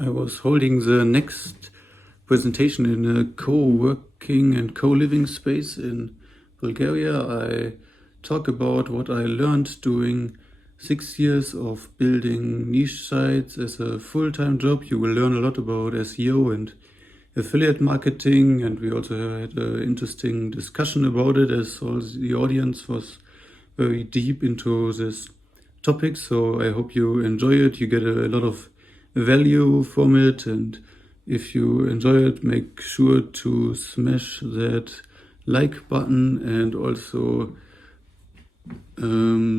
I was holding the next presentation in a co-working and co-living space in Bulgaria. I talk about what I learned during 6 years of building niche sites as a full-time job. You will learn a lot about SEO and affiliate marketing, and we also had an interesting discussion about it as all the audience was very deep into this topic. So I hope you enjoy it. You get a lot of value from it, and if you enjoy it, make sure to smash that like button and also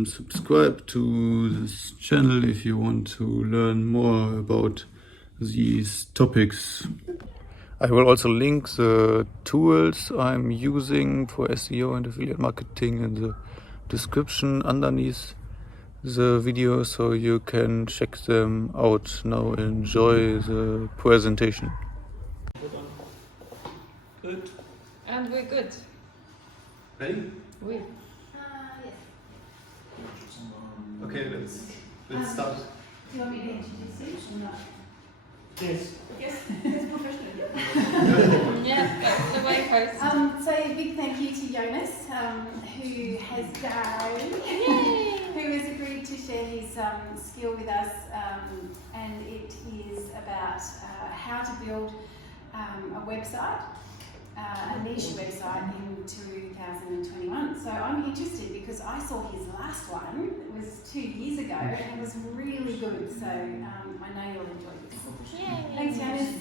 subscribe to this channel if you want to learn more about these topics. I will also link the tools I'm using for SEO and affiliate marketing in the description underneath the video, so you can check them out. Now enjoy the presentation. Good. And we're good. Ready? We. Yes. Okay, let's start. Do you want me to introduce you or not? Yes. Yes, that's professional. Yeah, that's the way first. So a big thank you to Jonas, who has agreed to share his skill with us, and it is about how to build a website, a niche website in 2021. So I'm interested because I saw his last one. It was 2 years ago, and it was really good. So I know you'll enjoy this. Yay. Thanks, Jonas.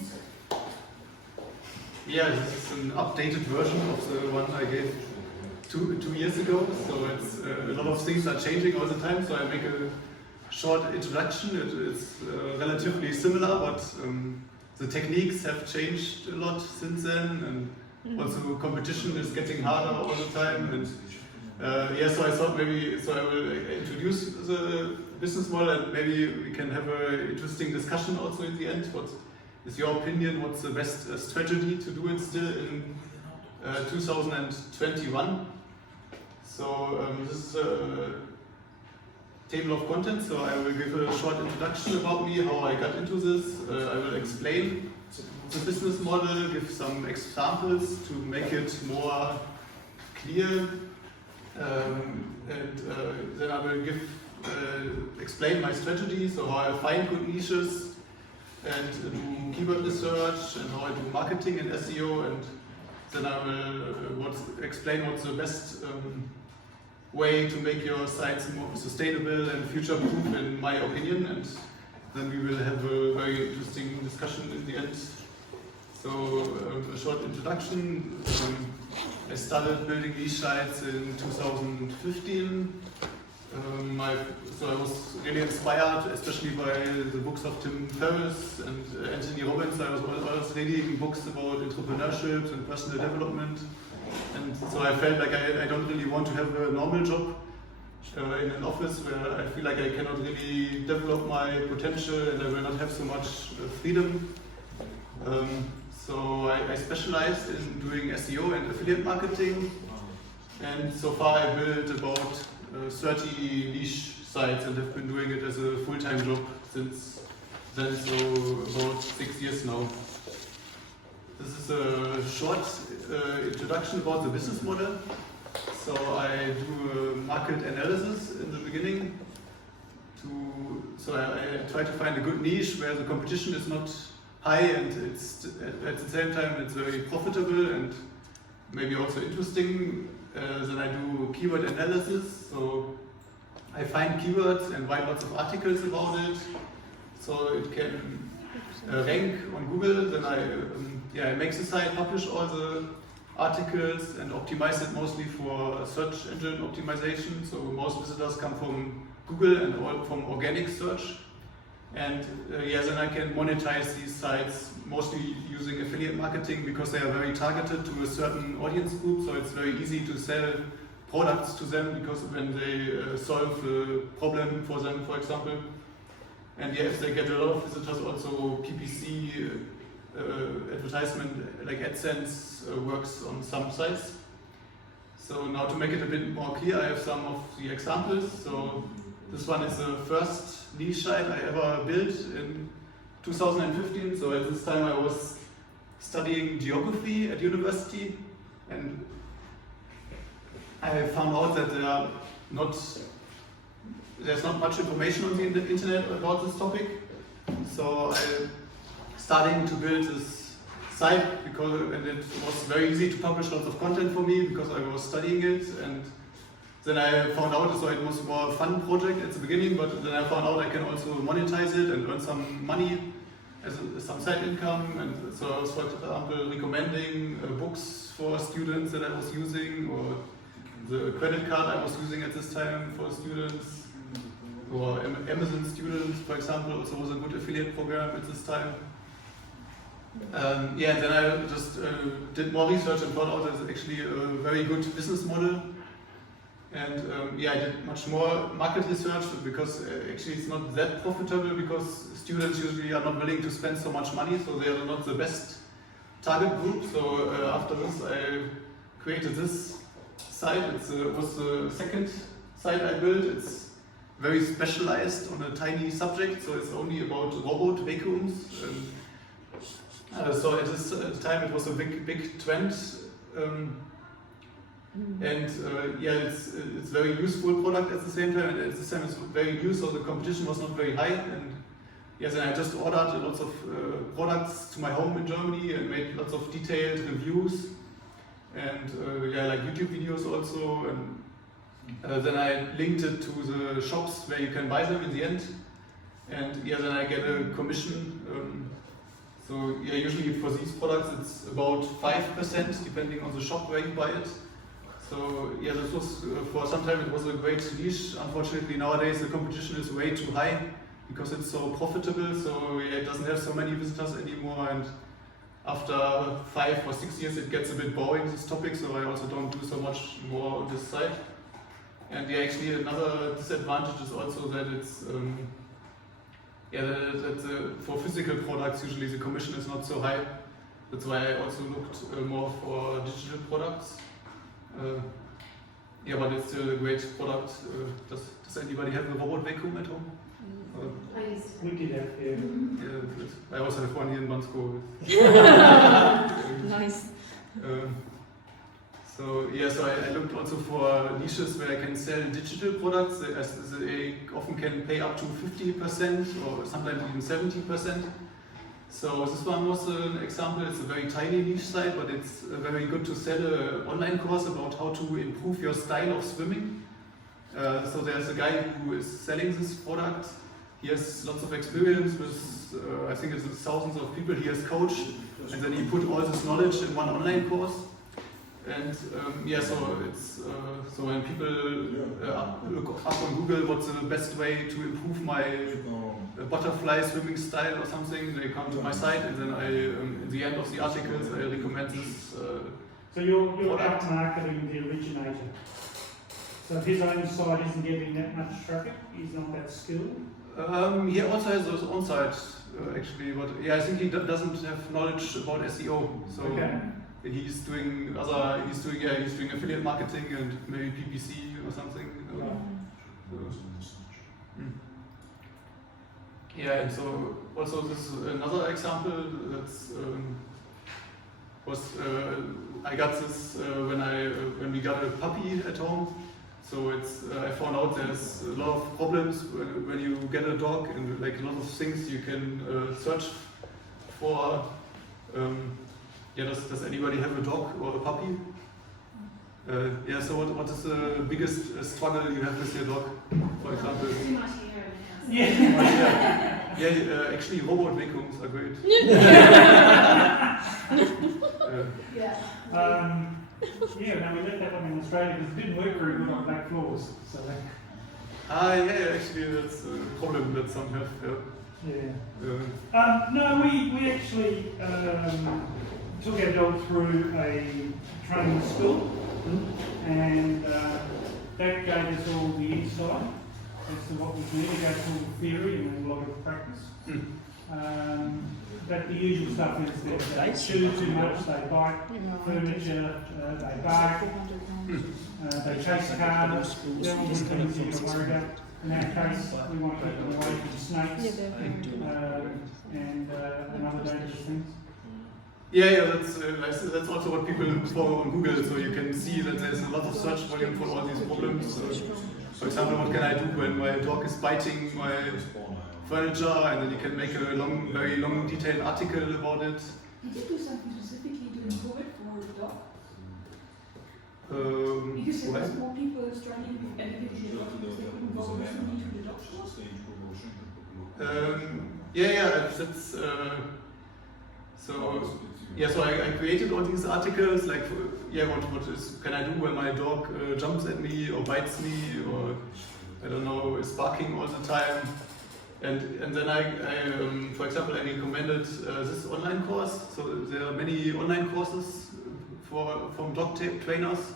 Yeah, this is an updated version of the one I gave two years ago. So it's a lot of things are changing all the time. So I make a short introduction. It's relatively similar, but the techniques have changed a lot since then, and also competition is getting harder all the time. And so I thought I will introduce the business model, and maybe we can have an interesting discussion also in the end. What is your opinion? What's the best strategy to do it still in 2021? So this is a table of contents. So I will give a short introduction about me, how I got into this. I will explain the business model, give some examples to make it more clear, and then I will explain my strategy, so how I find good niches and do keyword research, and how I do marketing and SEO, and then I will explain what's the best way to make your sites more sustainable and future-proof in my opinion, and then we will have a very interesting discussion in the end. So a short introduction. I started building niche sites in 2015. So I was really inspired, especially by the books of Tim Ferriss and Anthony Robbins. I was reading books about entrepreneurship and personal development, and so I felt like I don't really want to have a normal job in an office where I feel like I cannot really develop my potential and I will not have so much freedom. So I specialized in doing SEO and affiliate marketing, and so far I built about 30 niche sites and have been doing it as a full-time job since then, so about 6 years now. This is a short introduction about the business model. So I do a market analysis in the beginning. I try to find a good niche where the competition is not high and it's at the same time it's very profitable and maybe also interesting. Then I do keyword analysis, so I find keywords and write lots of articles about it, so it can rank on Google. Then I make the site, publish all the articles and optimize it mostly for search engine optimization, so most visitors come from Google and all from organic search. And then I can monetize these sites mostly using affiliate marketing because they are very targeted to a certain audience group, so it's very easy to sell products to them because when they solve a problem for them, for example. And if they get a lot of visitors, also PPC advertisement like AdSense works on some sites. So now to make it a bit more clear, I have some of the examples. So this one is the first niche site I ever built in 2015. So at this time I was studying geography at university, and I found out that there's not much information on the internet about this topic. So I starting to build this site and it was very easy to publish lots of content for me because I was studying it, and then I found out, so it was more a fun project at the beginning, but then I found out I can also monetize it and earn some money as some side income. And so I was, for example, recommending books for students that I was using, or the credit card I was using at this time for students, or Amazon students, for example, also was a good affiliate program at this time. And then I just did more research and found out that it's actually a very good business model. And I did much more market research because actually it's not that profitable, because students usually are not willing to spend so much money, so they are not the best target group. So after this I created this site. It was the second site I built. It's very specialized on a tiny subject, so it's only about robot vacuums. So at this time it was a big trend. It's very useful product at the same time, and at the same time it's very new, so the competition was not very high. And yes, and I just ordered lots of products to my home in Germany and made lots of detailed reviews, and like YouTube videos also. And then I linked it to the shops where you can buy them in the end, and then I get a commission. Usually for these products it's about 5% depending on the shop where you buy it. So this was for some time it was a great niche. Unfortunately nowadays the competition is way too high because it's so profitable. So it doesn't have so many visitors anymore, and after 5 or 6 years it gets a bit boring, this topic. So I also don't do so much more on this site. And actually another disadvantage is also that it's for physical products usually the commission is not so high. That's why I also looked more for digital products. But it's still a great product. Does anybody have a robot vacuum at home? Please. We did have, yeah. I also have one here in Bansko. Nice. So I looked also for niches where I can sell digital products. They often can pay up to 50% or sometimes even 70%. So this one was an example. It's a very tiny niche site, but it's very good to sell an online course about how to improve your style of swimming. So there's a guy who is selling this product. He has lots of experience with, I think it's thousands of people he has coached, and then he put all this knowledge in one online course. And so when people look up on Google what's the best way to improve my butterfly swimming style or something, they come to my site, and then in the end of the articles I recommend this. So you're out marketing the originator. So if his own site isn't getting that much traffic, he's not that skilled? He also has his own site actually, but I think he doesn't have knowledge about SEO. So. Okay. He's doing affiliate marketing and maybe PPC or something. And so also this is another example that's I got this when we got a puppy at home. So I found out there's a lot of problems when you get a dog, and like a lot of things you can search for. Does anybody have a dog or a puppy? So what is the biggest struggle you have with your dog, for example? Too much hair in the house. Actually robot vacuums are great. We let that one in Australia because it didn't work very good on black floors. So actually that's a problem that some have. No, we actually took our dog through a training school, and that gave us all the insight as to what was needed. It goes through the theory and a lot of practice. But the usual stuff is that they chew too much, they bite furniture, they bark, they chase cars, they're all the things you need to worry about. In that case, we want to keep them away from snakes Yeah, they're and other dangerous things. Yeah, that's also what people look for on Google. So you can see that there's a lot of search volume for all these problems. For example, what can I do when my dog is biting my furniture, and then you can make a very long, detailed article about it. Did you do something specifically during COVID for the dog? Because there Why? was more people struggling with educating the dog because they couldn't go recently to the dog shows. That's so I created all these articles like can I do when my dog jumps at me or bites me or I don't know is barking all the time, and then I for example I recommended this online course. So there are many online courses from dog trainers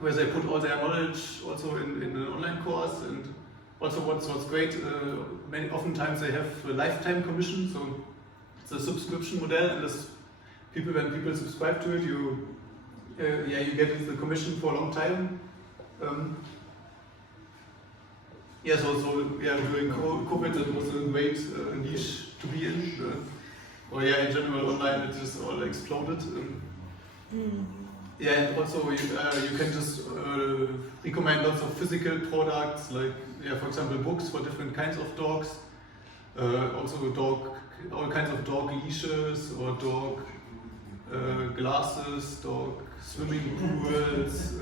where they put all their knowledge also in an online course. And also what's great, oftentimes they have a lifetime commission, so it's a subscription model, and when people subscribe to it, you get the commission for a long time. During COVID that was a great niche to be in. In general online it just all exploded. And also you can just recommend lots of physical products, like for example books for different kinds of dogs, all kinds of dog leashes or dog glasses, dog swimming pools.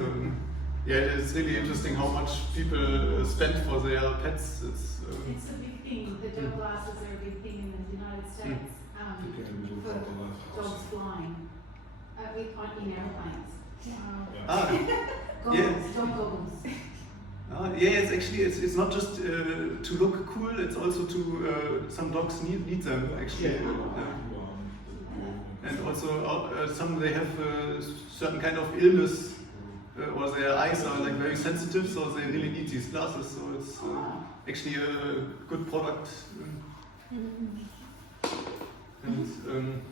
It's really interesting how much people spend for their pets. It's a big thing. The dog glasses are a big thing in the United States for dogs flying. In airplanes. Dog goggles. It's actually it's not just to look cool. It's also to some dogs need them actually, and also some they have a certain kind of illness or their eyes are like very sensitive, so they really need these glasses. So it's actually a good product. And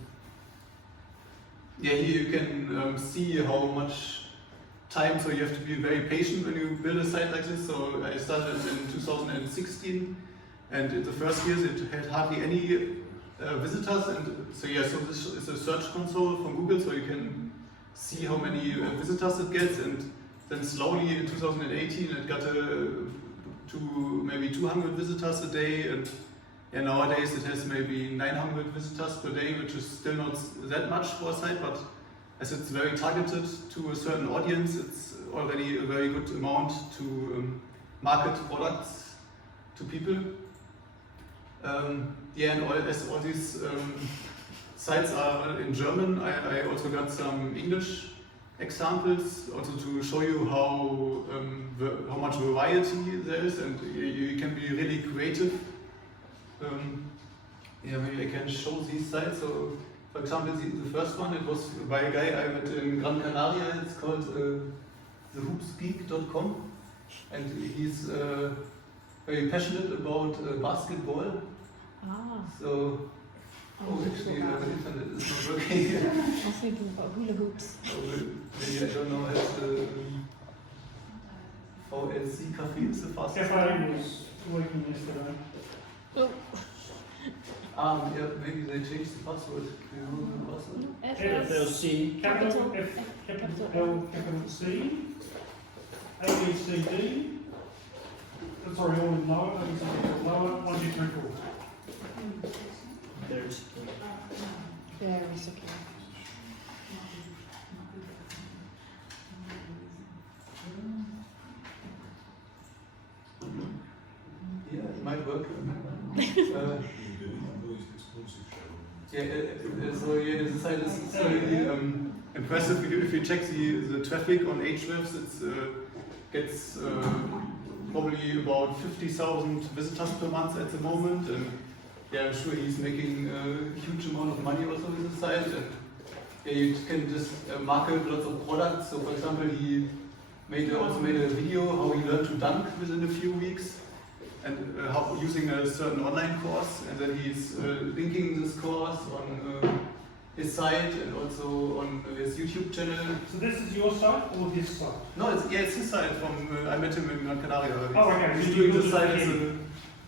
here you can see how much time, so you have to be very patient when you build a site like this. So I started in 2016, and in the first years it had hardly any visitors, and so this is a search console from Google, so you can see how many visitors it gets, and then slowly in 2018 it got to maybe 200 visitors a day, and nowadays it has maybe 900 visitors per day, which is still not that much for a site, but as it's very targeted to a certain audience, it's already a very good amount to market products to people. As all these sites are in German, I also got some English examples also to show you how much variety there is, and you can be really creative. Maybe I can show these sites. So, for example, the first one, it was by a guy I met in Gran Canaria. It's called thehoopsgeek.com, and he's very passionate about basketball. So, actually, the internet is not working. I was thinking about hula hoops. Maybe I don't know how the VLC Cafe is the fastest. Cafe was working yesterday. Maybe they changed the password. Do you know the password? FLC, capital F, capital L, capital C, ABCD, sorry, all in lower, ABCD, lower, 1, 2, 3, 4. There's Very secure. It might work. The site is really impressive. If you check the traffic on Ahrefs, it gets probably about 50,000 visitors per month at the moment, and I'm sure he's making a huge amount of money also with the site. And you can just market lots of products. So, for example, he also made a video how he learned to dunk within a few weeks, and how using a certain online course, and then he's linking this course on his site and also on his YouTube channel. So this is your site or his site? No, it's his site from, I met him in Gran Canaria. Oh, okay. He's So doing you this site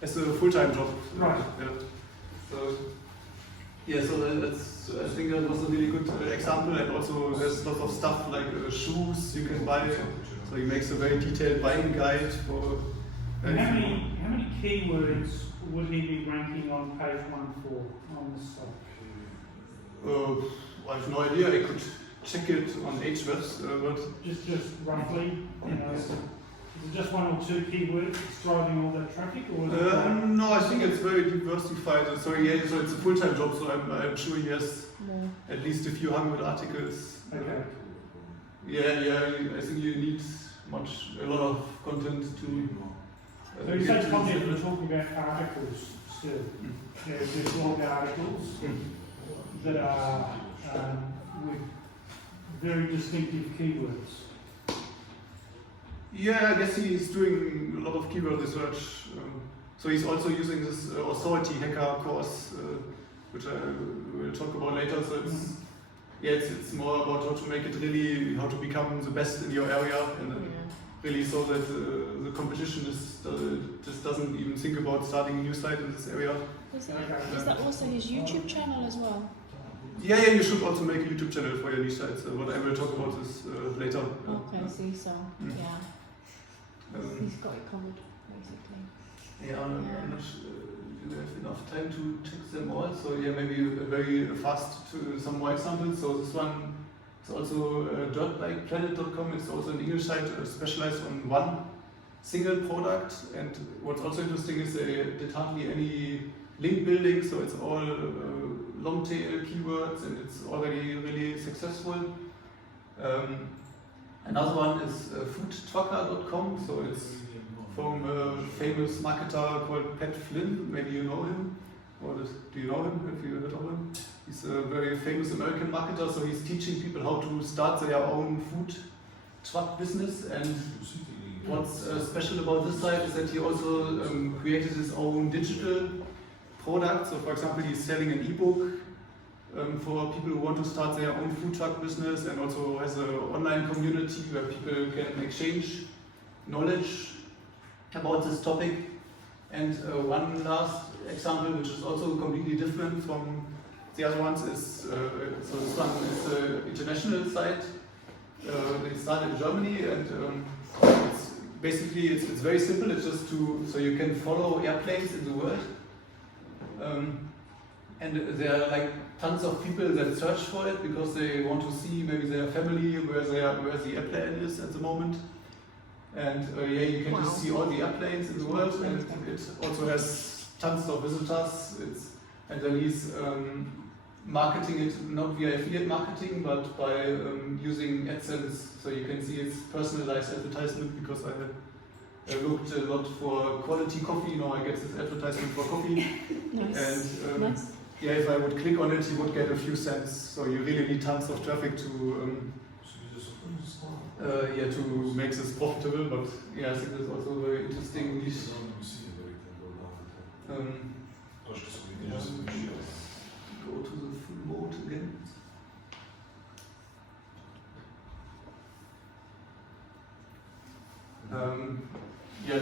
as a full-time job. Right. Yeah. So that's, I think that was a really good example, and also there's lots of stuff like shoes you can buy. So he makes a very detailed buying guide for. And how many keywords would he be ranking on page 1 for on this site? I have no idea. I could check it on Ahrefs, but Just roughly, you know, is it just 1 or 2 keywords that's driving all that traffic, or is it no, I think it's very diversified. So it's a full-time job. So I'm sure he has More. at least a few hundred articles. okay? I think you need a lot of content to. So you said content, we're talking about articles still. There's blog articles that are with very distinctive keywords. Yeah, I guess he's doing a lot of keyword research. So he's also using this authority hacker course, which I will talk about later. So it's more about how to make it really, how to become the best in your area, and really so that the competition just doesn't even think about starting a new site in this area. Is that also his YouTube channel as well? Yeah, you should also make a YouTube channel for your niche sites. But I will talk about this later. Okay, see, so yeah, Um, he's got it covered basically. Yeah, I'm not sure you have enough time to check them all. So maybe very fast to some more examples. So this one is also dirtbikeplanet.com. It's also an English site specialized on one single product. And what's also interesting is they did hardly any link building. So it's all long tail keywords, and it's already really successful. Another one is Foodtalker.com. So it's from a famous marketer called Pat Flynn. Maybe you know him, or do you know him? Have you heard of him? He's a very famous American marketer. So he's teaching people how to start their own food truck business. And what's special about this site is that he also created his own digital product. So, for example, he's selling an ebook for people who want to start their own food truck business, and also has an online community where people can exchange knowledge about this topic. And one last example, which is also completely different from the other ones, is so this one is an international site. They started in Germany, and it's very simple. It's just so you can follow airplanes in the world. And there are like tons of people that search for it because they want to see maybe their family where the airplane is at the moment. And you can just see all the airplanes in the world, and it also has tons of visitors. And then he's marketing it not via affiliate marketing, but by using AdSense. So you can see it's personalized advertisement, because I looked a lot for quality coffee. Now I get this advertisement for coffee. Nice. And Nice. if I would click on it, you would get a few cents. So you really need tons of traffic to make this profitable. But I think that's also a very interesting niche. Go to the full mode again.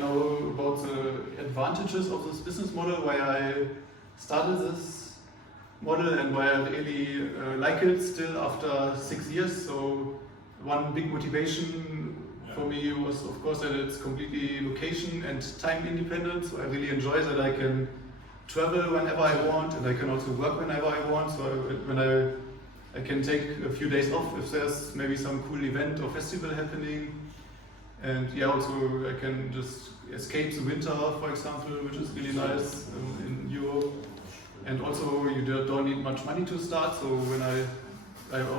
Now about the advantages of this business model, why I started this model and why I really like it still after 6 years. So one big motivation for me was, of course, that it's completely location and time independent. So I really enjoy that I can travel whenever I want, and I can also work whenever I want. So when I can take a few days off if there's maybe some cool event or festival happening. And also I can just escape the winter, for example, which is really nice in Europe. And also you don't need much money to start. So when I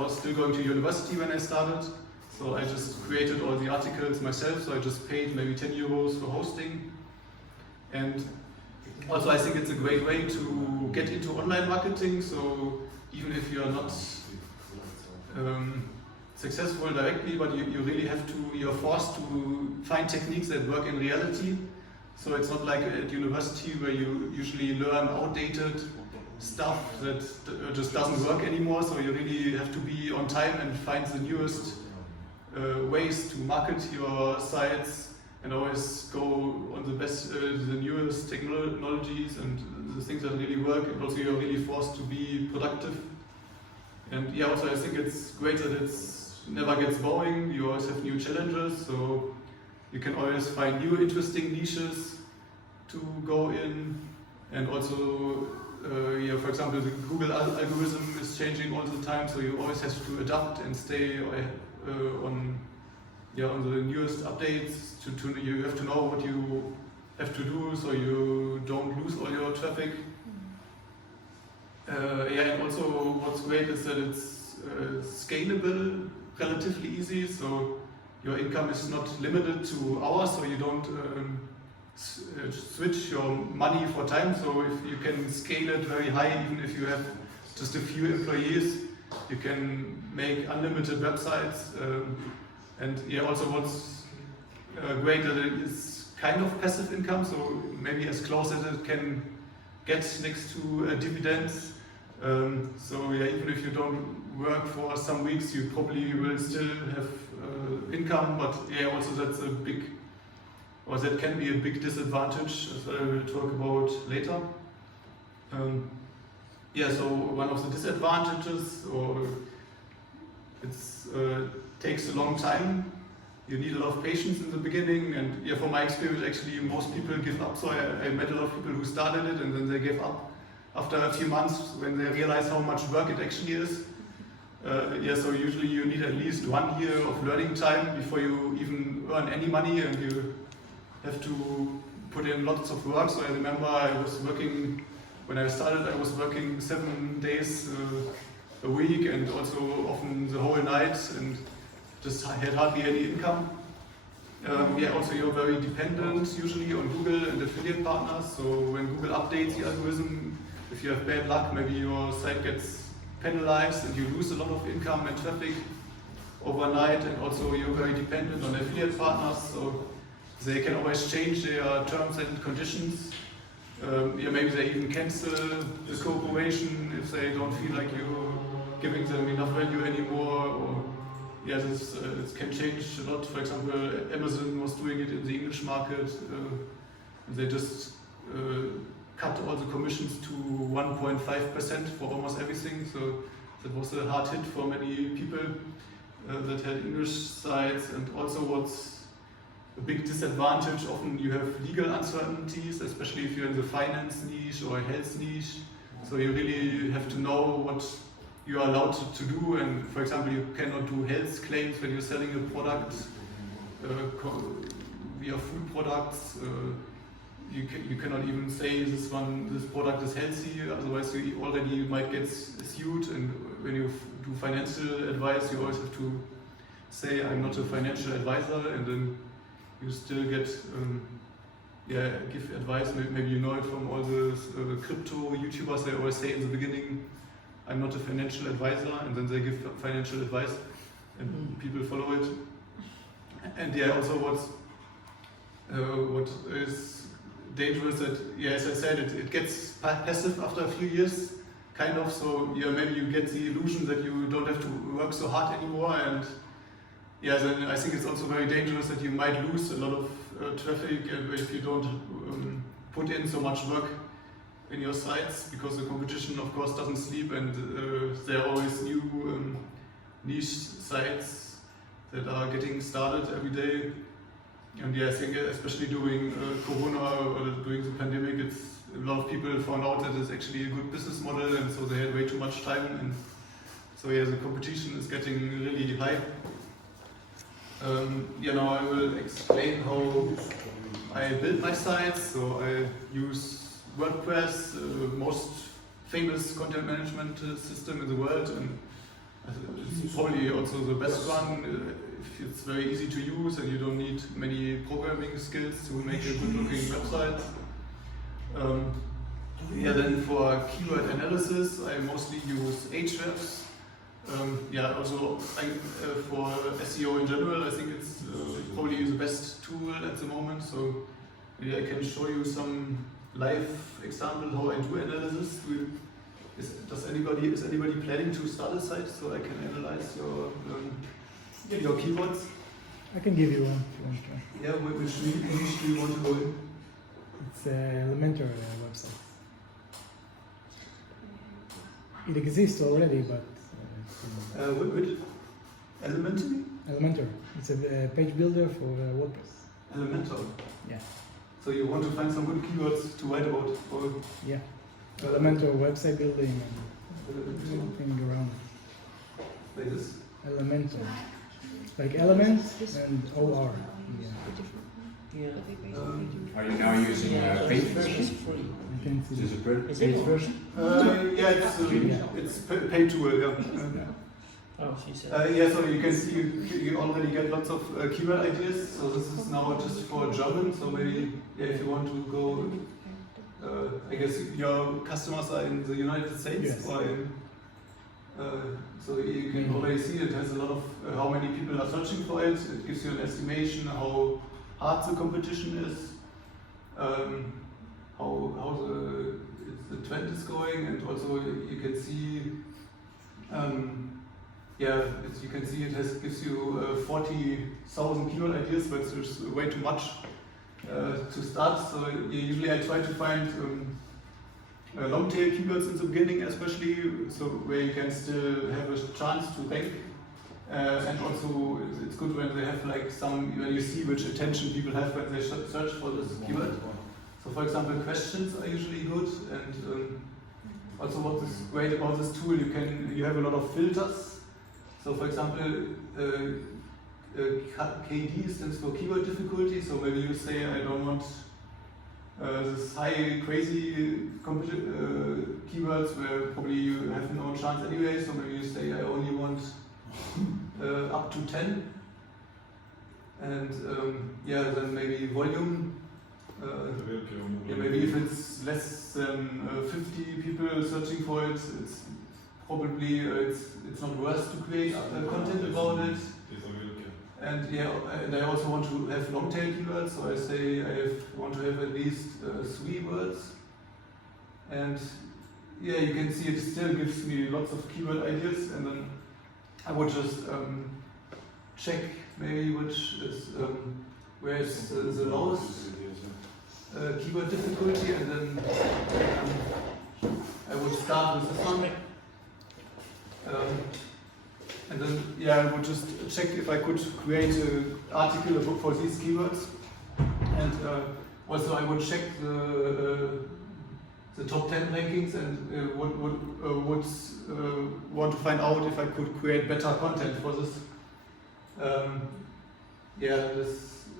was still going to university when I started, so I just created all the articles myself. So I just paid maybe 10 euros for hosting. And also I think it's a great way to get into online marketing. So even if you're not successful directly, but you're forced to find techniques that work in reality. So it's not like at university where you usually learn outdated stuff that just doesn't work anymore. So you really have to be on time and find the newest ways to market your sites, and always go on the best, the newest technologies and the things that really work. And also you're really forced to be productive. And yeah, also I think it's great that it's never gets boring. You always have new challenges, so you can always find new interesting niches to go in. And also, yeah, for example, the Google algorithm is changing all the time, so you always have to adapt and stay on the newest updates. You have to know what you have to do, so you don't lose all your traffic. Yeah, and also what's great is that it's scalable, relatively easy. So your income is not limited to hours, so you don't switch your money for time. So if you can scale it very high, even if you have just a few employees, you can make unlimited websites. And yeah, also what's great that it is kind of passive income, so maybe as close as it can get next to dividends. So yeah, even if you don't work for some weeks, you probably will still have income. But yeah, also that's a big, or that can be a big disadvantage, as I will talk about later. Yeah, so one of the disadvantages, or it's takes a long time. You need a lot of patience in the beginning, and yeah, from my experience, actually most people give up. So I met a lot of people who started it and then they gave up after a few months when they realize how much work it actually is. Yeah, so usually you need at least 1 year of learning time before you even earn any money, and you have to put in lots of work. So I remember I was working, when I started, I was working 7 days a week, and also often the whole night, and just had hardly any income. Yeah, also you're very dependent usually on Google and affiliate partners. So when Google updates the algorithm, if you have bad luck, maybe your site gets penalized and you lose a lot of income and traffic overnight. And also you're very dependent on affiliate partners, so they can always change their terms and conditions. Yeah, maybe they even cancel the cooperation if they don't feel like you're giving them enough value anymore. Or yeah, this it can change a lot. For example, Amazon was doing it in the English market. They just cut all the commissions to 1.5% for almost everything. So that was a hard hit for many people that had English sites. And also what's a big disadvantage, often you have legal uncertainties, especially if you're in the finance niche or health niche. So you really have to know what you are allowed to do. And for example, you cannot do health claims when you're selling a product via food products. You cannot even say this product is healthy, otherwise you already might get sued. And when you do financial advice, you always have to say, I'm not a financial advisor, and then you still get, give advice. Maybe you know it from all the crypto YouTubers. They always say in the beginning, I'm not a financial advisor, and then they give financial advice, and people follow it. And yeah, also what is dangerous that, yeah, as I said, it gets passive after a few years, kind of. So yeah, maybe you get the illusion that you don't have to work so hard anymore, and yeah, then I think it's also very dangerous that you might lose a lot of traffic if you don't put in so much work in your sites, because the competition, of course, doesn't sleep, and there are always new niche sites that are getting started every day. And yeah, I think especially during Corona or during the pandemic, a lot of people found out that it's actually a good business model, and so they had way too much time, and so yeah, the competition is getting really high. Now I will explain how I build my sites. So I use WordPress, most famous content management system in the world, and it's probably also the best one. It's very easy to use, and you don't need many programming skills to make a good-looking website. Then for keyword analysis, I mostly use Ahrefs. Also for SEO in general, I think it's probably the best tool at the moment. So I can show you some live example how I do analysis. anybody planning to start a site so I can analyze your keywords? I can give you one if you want to try. Yeah, which niche do you want to go in? It's an elementary website. It exists already, but Which? Elementary? Elementor. It's a page builder for WordPress. Elemental. Yeah. So you want to find some good keywords to write about? Or, Yeah. Elementor website building and everything around like this? Elementor. Like element and OR. Yeah. Are you now using paid version? I can see. Is it a paid version? Yeah, it's paid tool. Yeah. Oh, she said. Yeah, so you can see you already get lots of keyword ideas. So this is now just for German. So maybe if you want to go, I guess your customers are in the United States, Yes. or in, so you can already see it has a lot of how many people are searching for it. It gives you an estimation how hard the competition is, how the trend is going, and also you can see. As you can see, it gives you 40,000 keyword ideas, but it's way too much to start. So usually I try to find long tail keywords in the beginning, especially, so where you can still have a chance to rank. And also, it's good when they have like when you see which attention people have when they search for this keyword. So, for example, questions are usually good, and also what is great about this tool, you have a lot of filters. So, for example, KD stands for keyword difficulty. So maybe you say I don't want this high crazy keywords where probably you have no chance anyway. So maybe you say I only want up to 10. And then maybe volume. Maybe if it's less than 50 people searching for it, it's probably it's not worth to create content about it. And I also want to have long tail keywords, so I say I want to have at least 3 words. And you can see it still gives me lots of keyword ideas, and then I would just check maybe which is where is the lowest keyword difficulty, and then I would start with this one. And then I would just check if I could create an article, a book for these keywords, and also I would check the top 10 rankings, and would want to find out if I could create better content for this.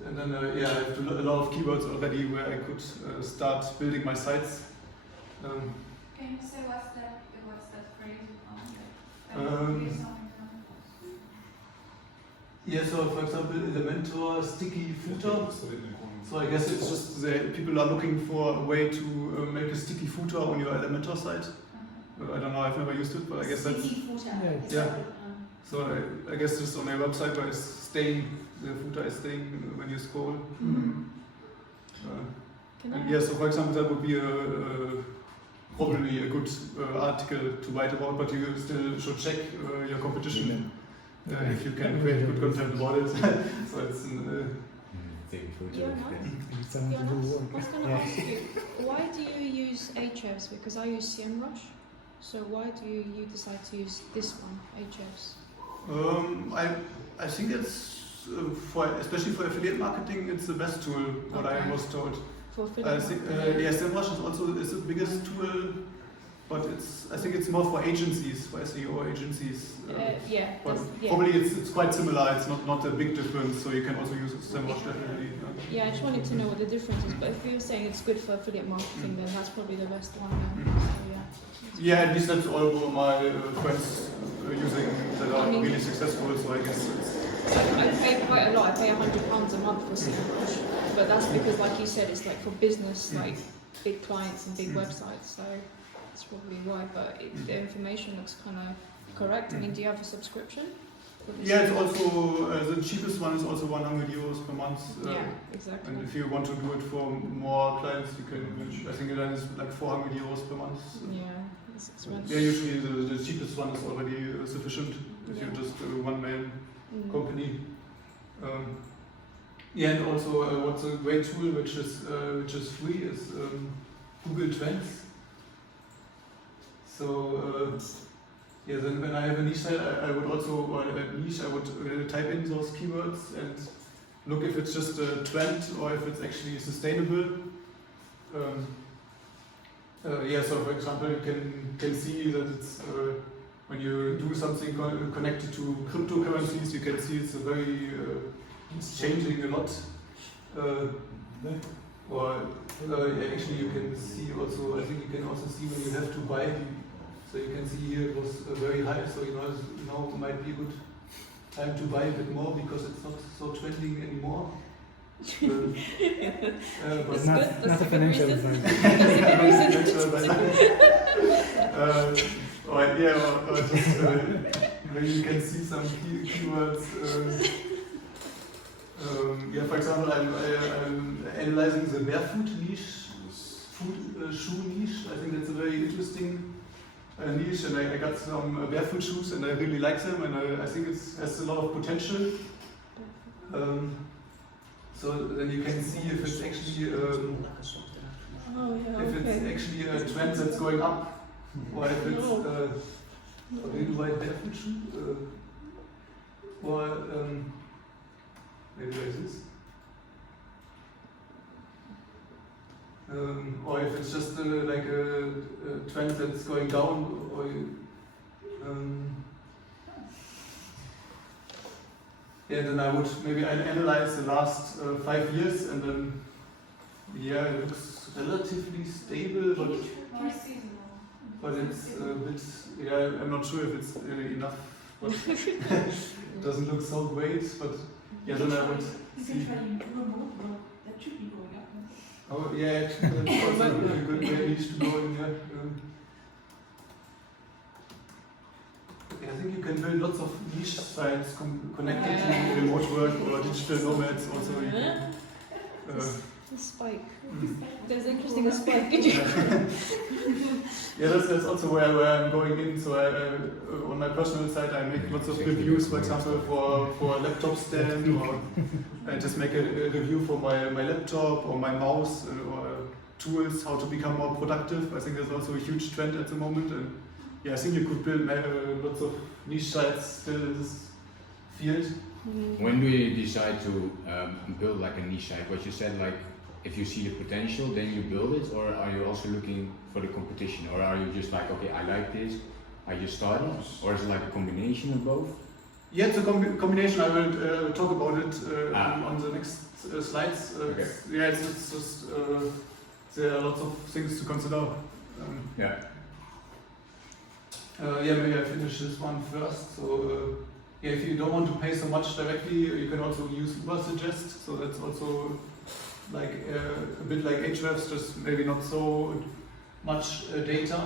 And then I have a lot of keywords already where I could start building my sites. Can you say what's that phrase? So for example, Elementor sticky footer. So I guess it's just that people are looking for a way to make a sticky footer on your Elementor site. I don't know, I've never used it, but I guess that's... Sticky footer. Yeah. So I guess it's on their website where it's staying, the footer is staying when you scroll. So for example, that would be probably a good article to write about, but you still should check your competition if you can create good content about it. So it's Jonas, I was going to ask you, why do you use Ahrefs? Because I use SEMrush. So why do you decide to use this one, Ahrefs? I think it's especially for affiliate marketing, it's the best tool. What I was told. For affiliate SEMrush is also the biggest tool, but I think it's more for agencies, for SEO agencies. Probably it's quite similar. It's not a big difference. So you can also use SEMrush definitely. Yeah, I just wanted to know what the difference is. But if you're saying it's good for affiliate marketing, then that's probably the best one. At least that's all my friends using that are really successful. So I guess I pay quite a lot. I pay £100 a month for SEMrush, but that's because, like you said, it's like for business, like big clients and big websites. So that's probably why. But the information looks kind of correct. I mean, do you have a subscription? It's also the cheapest one is also €100 per month. Exactly. And if you want to do it for more clients, you can. I think that is like €400 per month. It's expensive. Yeah, usually the cheapest one is already sufficient if you're just a one-man company. Yeah, and also what's a great tool which is free is Google Trends. So yeah, then when I have a niche site, I would also, or a niche, I would type in those keywords and look if it's just a trend or if it's actually sustainable. Yeah, so for example, you can see that it's when you do something connected to cryptocurrencies, you can see it's changing a lot. Or actually, you can see also. I think you can also see when you have to buy. So you can see here it was very high. So now might be a good time to buy a bit more because it's not so trending anymore. But It's not a financial advice. Or just maybe you can see some keywords. Yeah, for example, I'm analyzing the barefoot niche, shoe niche. I think that's a very interesting niche, and I got some barefoot shoes, and I really like them, and I think it has a lot of potential. So then you can see if it's actually actually a trend that's going up, or if it's do you buy barefoot shoe, or maybe like this, or if it's just like a trend that's going down, or yeah, then I would maybe analyze the last 5 years, and then yeah, it looks relatively stable, but it's a bit, yeah, I'm not sure if it's really enough, but it doesn't look so great, but yeah, then I would see. That should be going up. Oh yeah, actually, that's also a good way to go in there. I think you can build lots of niche sites connected to remote work or digital nomads also. You can, The spike. There's interesting a spike. Could you? Yeah, that's also where I'm going in. So on my personal site, I make lots of reviews, for example, for a laptop stand, or I just make a review for my laptop or my mouse, or tools, how to become more productive. I think there's also a huge trend at the moment. And yeah, I think you could build lots of niche sites still in this field. When do you decide to build like a niche site? What you said, like if you see the potential, then you build it, or are you also looking for the competition, or are you just like, okay, I like this, I just started, or is it like a combination of both? Yeah, it's a combination. I will talk about it on the next slides. Okay. Yeah, it's just there are lots of things to consider. Yeah. Yeah, maybe I finish this one first. So yeah, if you don't want to pay so much directly, you can also use Ubersuggest. So that's also like a bit like Ahrefs, just maybe not so much data.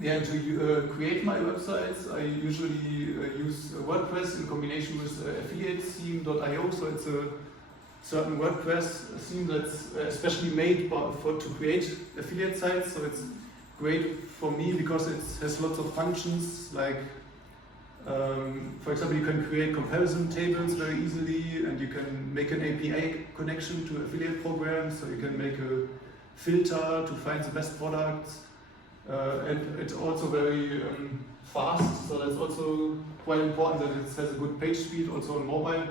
Yeah, to create my websites, I usually use WordPress in combination with affiliatetheme.io. So it's a certain WordPress theme that's especially made to create affiliate sites. So it's great for me because it has lots of functions, like for example, you can create comparison tables very easily, and you can make an API connection to affiliate programs, so you can make a filter to find the best products, and it's also very fast, so that's also quite important that it has a good page speed also on mobile.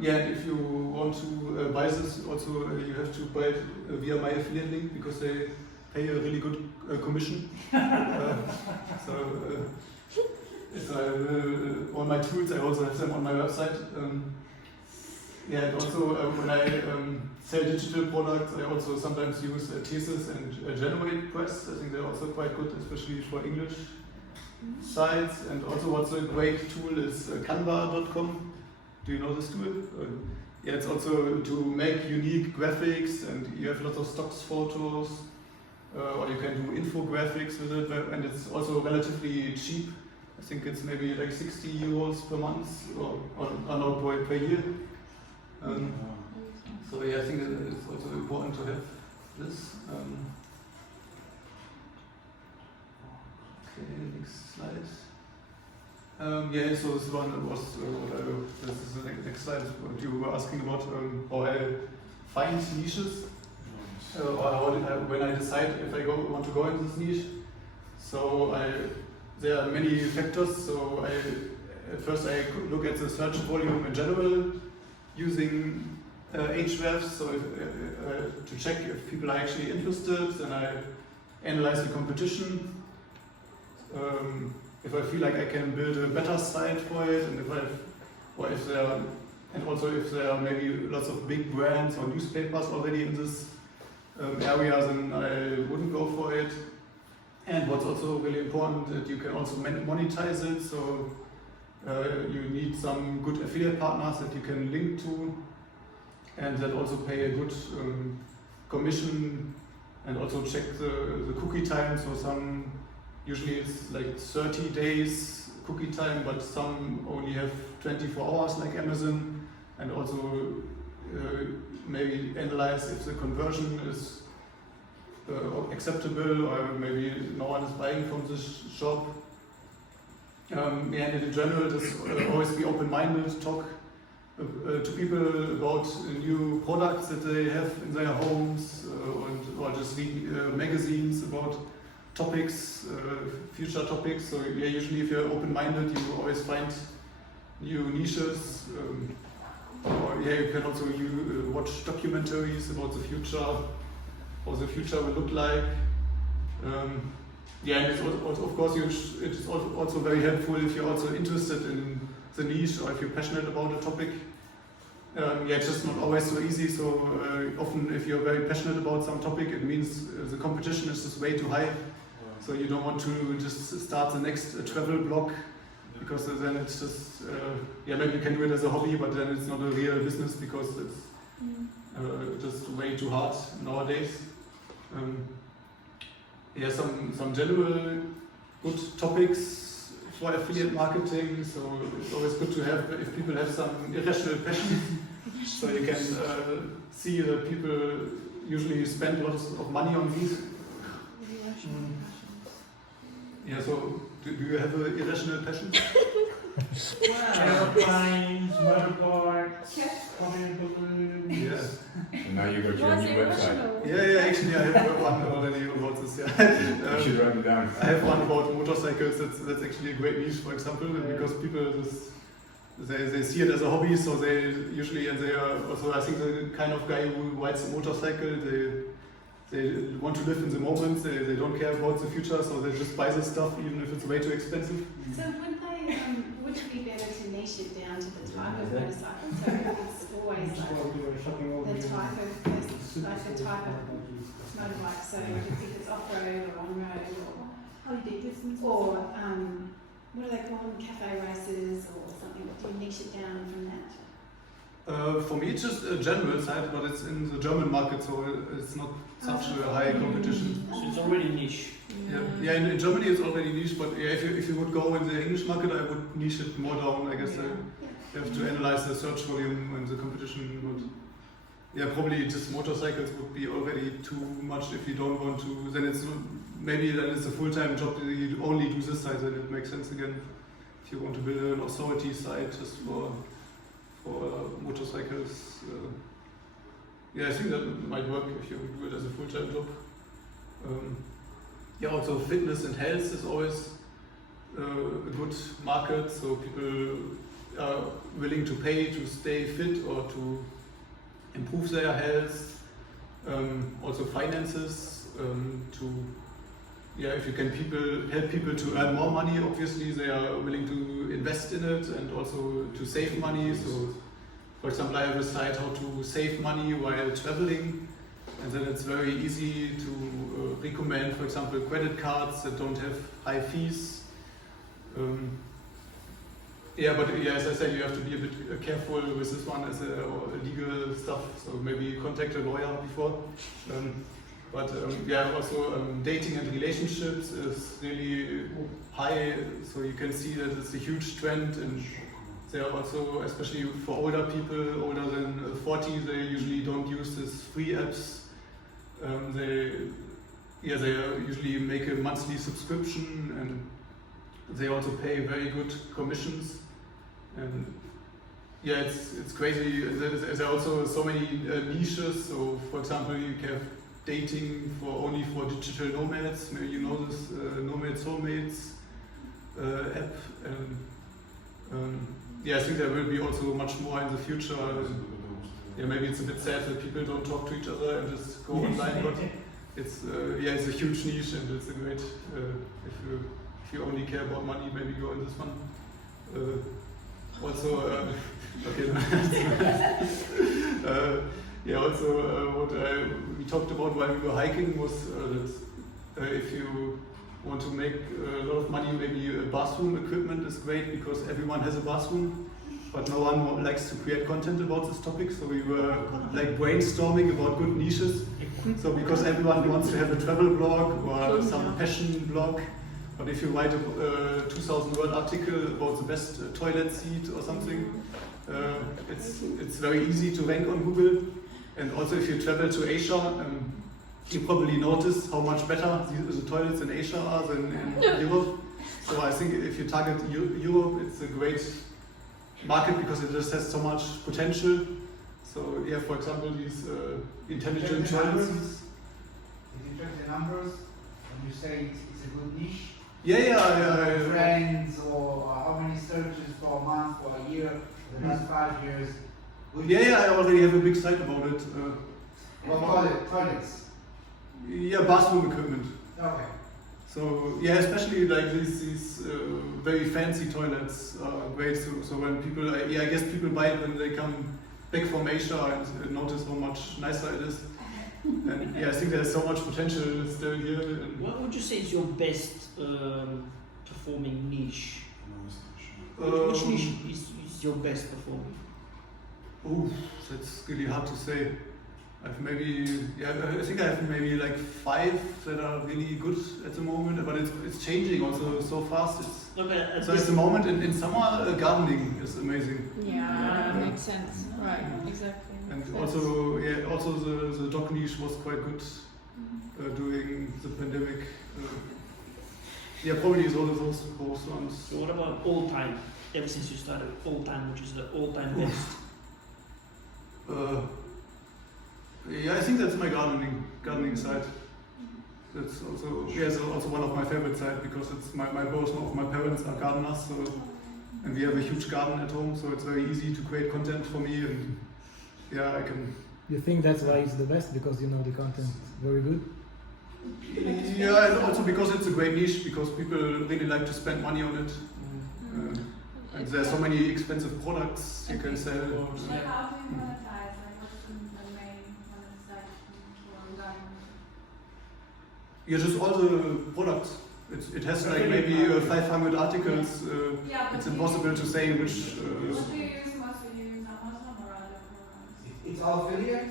Yeah, and if you want to buy this, also you have to buy it via my affiliate link because they pay a really good commission. All my tools, I also have them on my website. Yeah, and also when I sell digital products, I also sometimes use Thesis and Generate Press. I think they're also quite good, especially for English sites. And also what's a great tool is Canva.com. Do you know this tool? Yeah, it's also to make unique graphics, and you have lots of stocks photos, or you can do infographics with it, and it's also relatively cheap. I think it's maybe like 60 euros per month, or no, per year. So yeah, I think it's also important to have this. Next slide. Yeah, so this one was this is the next slide. What you were asking about how I find niches, or how when I decide if I want to go in this niche. So there are many factors. So at first I look at the search volume in general using Ahrefs, so to check if people are actually interested. Then I analyze the competition. If I feel like I can build a better site for it, and if there are maybe lots of big brands or newspapers already in this area, then I wouldn't go for it. And what's also really important, that you can also monetize it. So you need some good affiliate partners that you can link to, and that also pay a good commission, and also check the cookie time. So usually it's like 30 days cookie time, but some only have 24 hours like Amazon, and also maybe analyze if the conversion is acceptable, or maybe no one is buying from this shop. And in general, just always be open-minded, talk to people about new products that they have in their homes, or just read magazines about topics, future topics. So yeah, usually if you're open-minded, you always find new niches. Or yeah, you can also watch documentaries about the future, how the future will look like. Yeah, and it's also, of course, it's also very helpful if you're also interested in the niche, or if you're passionate about a topic. Yeah, it's just not always so easy. So often, if you're very passionate about some topic, it means the competition is just way too high. So you don't want to just start the next travel blog, because then it's just yeah, maybe you can do it as a hobby, but then it's not a real business, because it's just way too hard nowadays. Yeah, some general good topics for affiliate marketing. So it's always good to have, if people have some irrational passion, so you can see that people usually spend lots of money on these. Yeah, so do you have an irrational passion? Airplanes, motorbikes, hot air balloons. Yeah. And now you got your Why is new it website. irrational? Yeah, actually I have one already about this, yeah. You should write it down. I have one about motorcycles. That's actually a great niche, for example, because people just they see it as a hobby, so they usually, and they are also, I think, the kind of guy who rides a motorcycle. They want to live in the moment. They don't care about the future, so they just buy this stuff even if it's way too expensive. So would it be better to niche it down to the type of motorcycle? So it's always like the type of motorbike. So if it's off-road or on-road, or Holiday distance. what do they call them? Cafe races or something? Do you niche it down from that? For me, it's just a general site, but it's in the German market, so it's not such a high competition. So it's already niche. Yeah, in Germany it's already niche, but yeah, if you would go in the English market, I would niche it more down. I guess you have to analyze the search volume and the competition. But yeah, probably just motorcycles would be already too much if you don't want to. Then it's a full-time job. You only do this site, then it makes sense again. If you want to build an authority site just for motorcycles, yeah, I think that might work if you do it as a full-time job. Yeah, also fitness and health is always a good market, so people are willing to pay to stay fit or to improve their health. Also finances, if you can help people to earn more money, obviously they are willing to invest in it, and also to save money. So, for example, I have a site how to save money while traveling, and then it's very easy to recommend, for example, credit cards that don't have high fees. As I said, you have to be a bit careful with this one as legal stuff, so maybe contact a lawyer before. Also dating and relationships is really high, so you can see that it's a huge trend, and they are also, especially for older people, older than 40, they usually don't use these free apps. They usually make a monthly subscription, and they also pay very good commissions, and yeah, it's crazy. There are also so many niches. So, for example, you can have dating only for digital nomads. Maybe you know this Nomad Soulmates app. Yeah, I think there will be also much more in the future. Yeah, maybe it's a bit sad that people don't talk to each other and just go online, but it's it's a huge niche, and it's a great if you only care about money, maybe go in this one. Also, okay. Also what we talked about while we were hiking was that if you want to make a lot of money, maybe bathroom equipment is great because everyone has a bathroom, but no one likes to create content about this topic. So we were like brainstorming about good niches. So because everyone wants to have a travel blog or some passion blog, but if you write a 2,000 word article about the best toilet seat or something, it's very easy to rank on Google. And also if you travel to Asia, you probably notice how much better the toilets in Asia are than in Europe. So I think if you target Europe, it's a great market because it just has so much potential. So yeah, for example, these intelligent toilets. If you check the numbers and you say it's a good niche, Yeah. Friends or how many searches for a month or a year for the last 5 years. Yeah, I already have a big site about it. What toilets? Yeah, bathroom equipment. Okay. So yeah, especially like these very fancy toilets are great. So when people, I guess people buy it when they come back from Asia and notice how much nicer it is. And yeah, I think there's so much potential still here. And What would you say is your best performing niche? Which niche is your best performing? Oh, that's really hard to say. I think I have maybe like 5 that are really good at the moment, but it's changing also so fast. So at the moment in summer, gardening is amazing. Yeah, makes sense. Right, exactly. And also the dog niche was quite good during the pandemic. Probably is all of those ones. So what about all time? Ever since you started, all time, which is the all time best? I think that's my gardening site. That's also one of my favorite sites because it's both of my parents are gardeners, and we have a huge garden at home, so it's very easy to create content for me, and I can. You think that's why it's the best because you know the content very good? Yeah, and also because it's a great niche because people really like to spend money on it. And there are so many expensive products you can sell. So how do you monetize? Like what's the main monetization for gardening? Yeah, just all the products. It has like maybe 500 articles. It's impossible to say which. What do you use mostly? Do you use Amazon or other programs? It's all affiliate?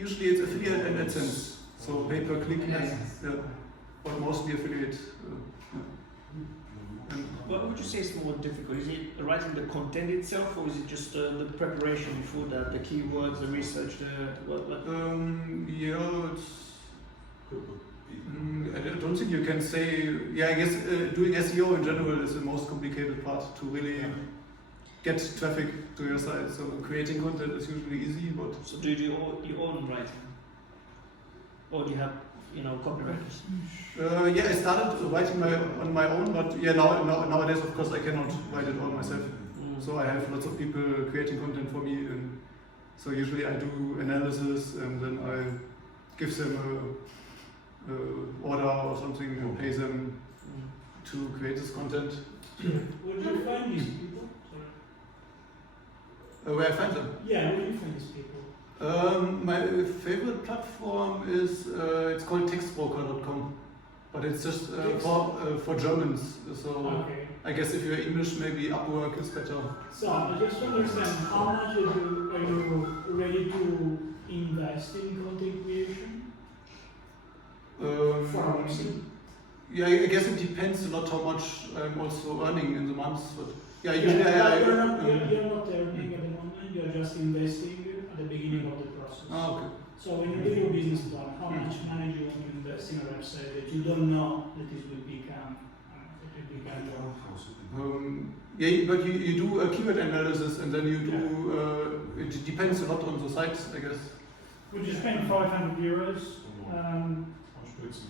Usually it's affiliate and AdSense. So pay per click. But mostly affiliate. What would you say is more difficult? Is it writing the content itself, or is it just the preparation before that, the keywords, the research, I don't think you can say. I guess doing SEO in general is the most complicated part to really get traffic to your site. So creating content is usually easy, but. So do you do your own writing, or do you have copywriters? I started writing on my own, but nowadays of course I cannot write it all myself. So I have lots of people creating content for me, and so usually I do analysis and then I give them a order or something and pay them to create this content. Where do you find these people? Where I find them? Yeah, where do you find these people? My favorite platform is it's called textbroker.com, but it's just for Germans. So Okay. I guess if you're English, maybe Upwork is better. So I just want to understand how much are you ready to invest in content creation? I guess it depends a lot how much I'm also earning in the month. But usually you're not earning at the moment. You're just investing at the beginning of the process. Okay. So when you do your business plan, how much money do you want to invest in a website that you don't know that it will become Yeah, but you do a keyword analysis and then you do, it depends a lot on the site, I guess. Would you spend €500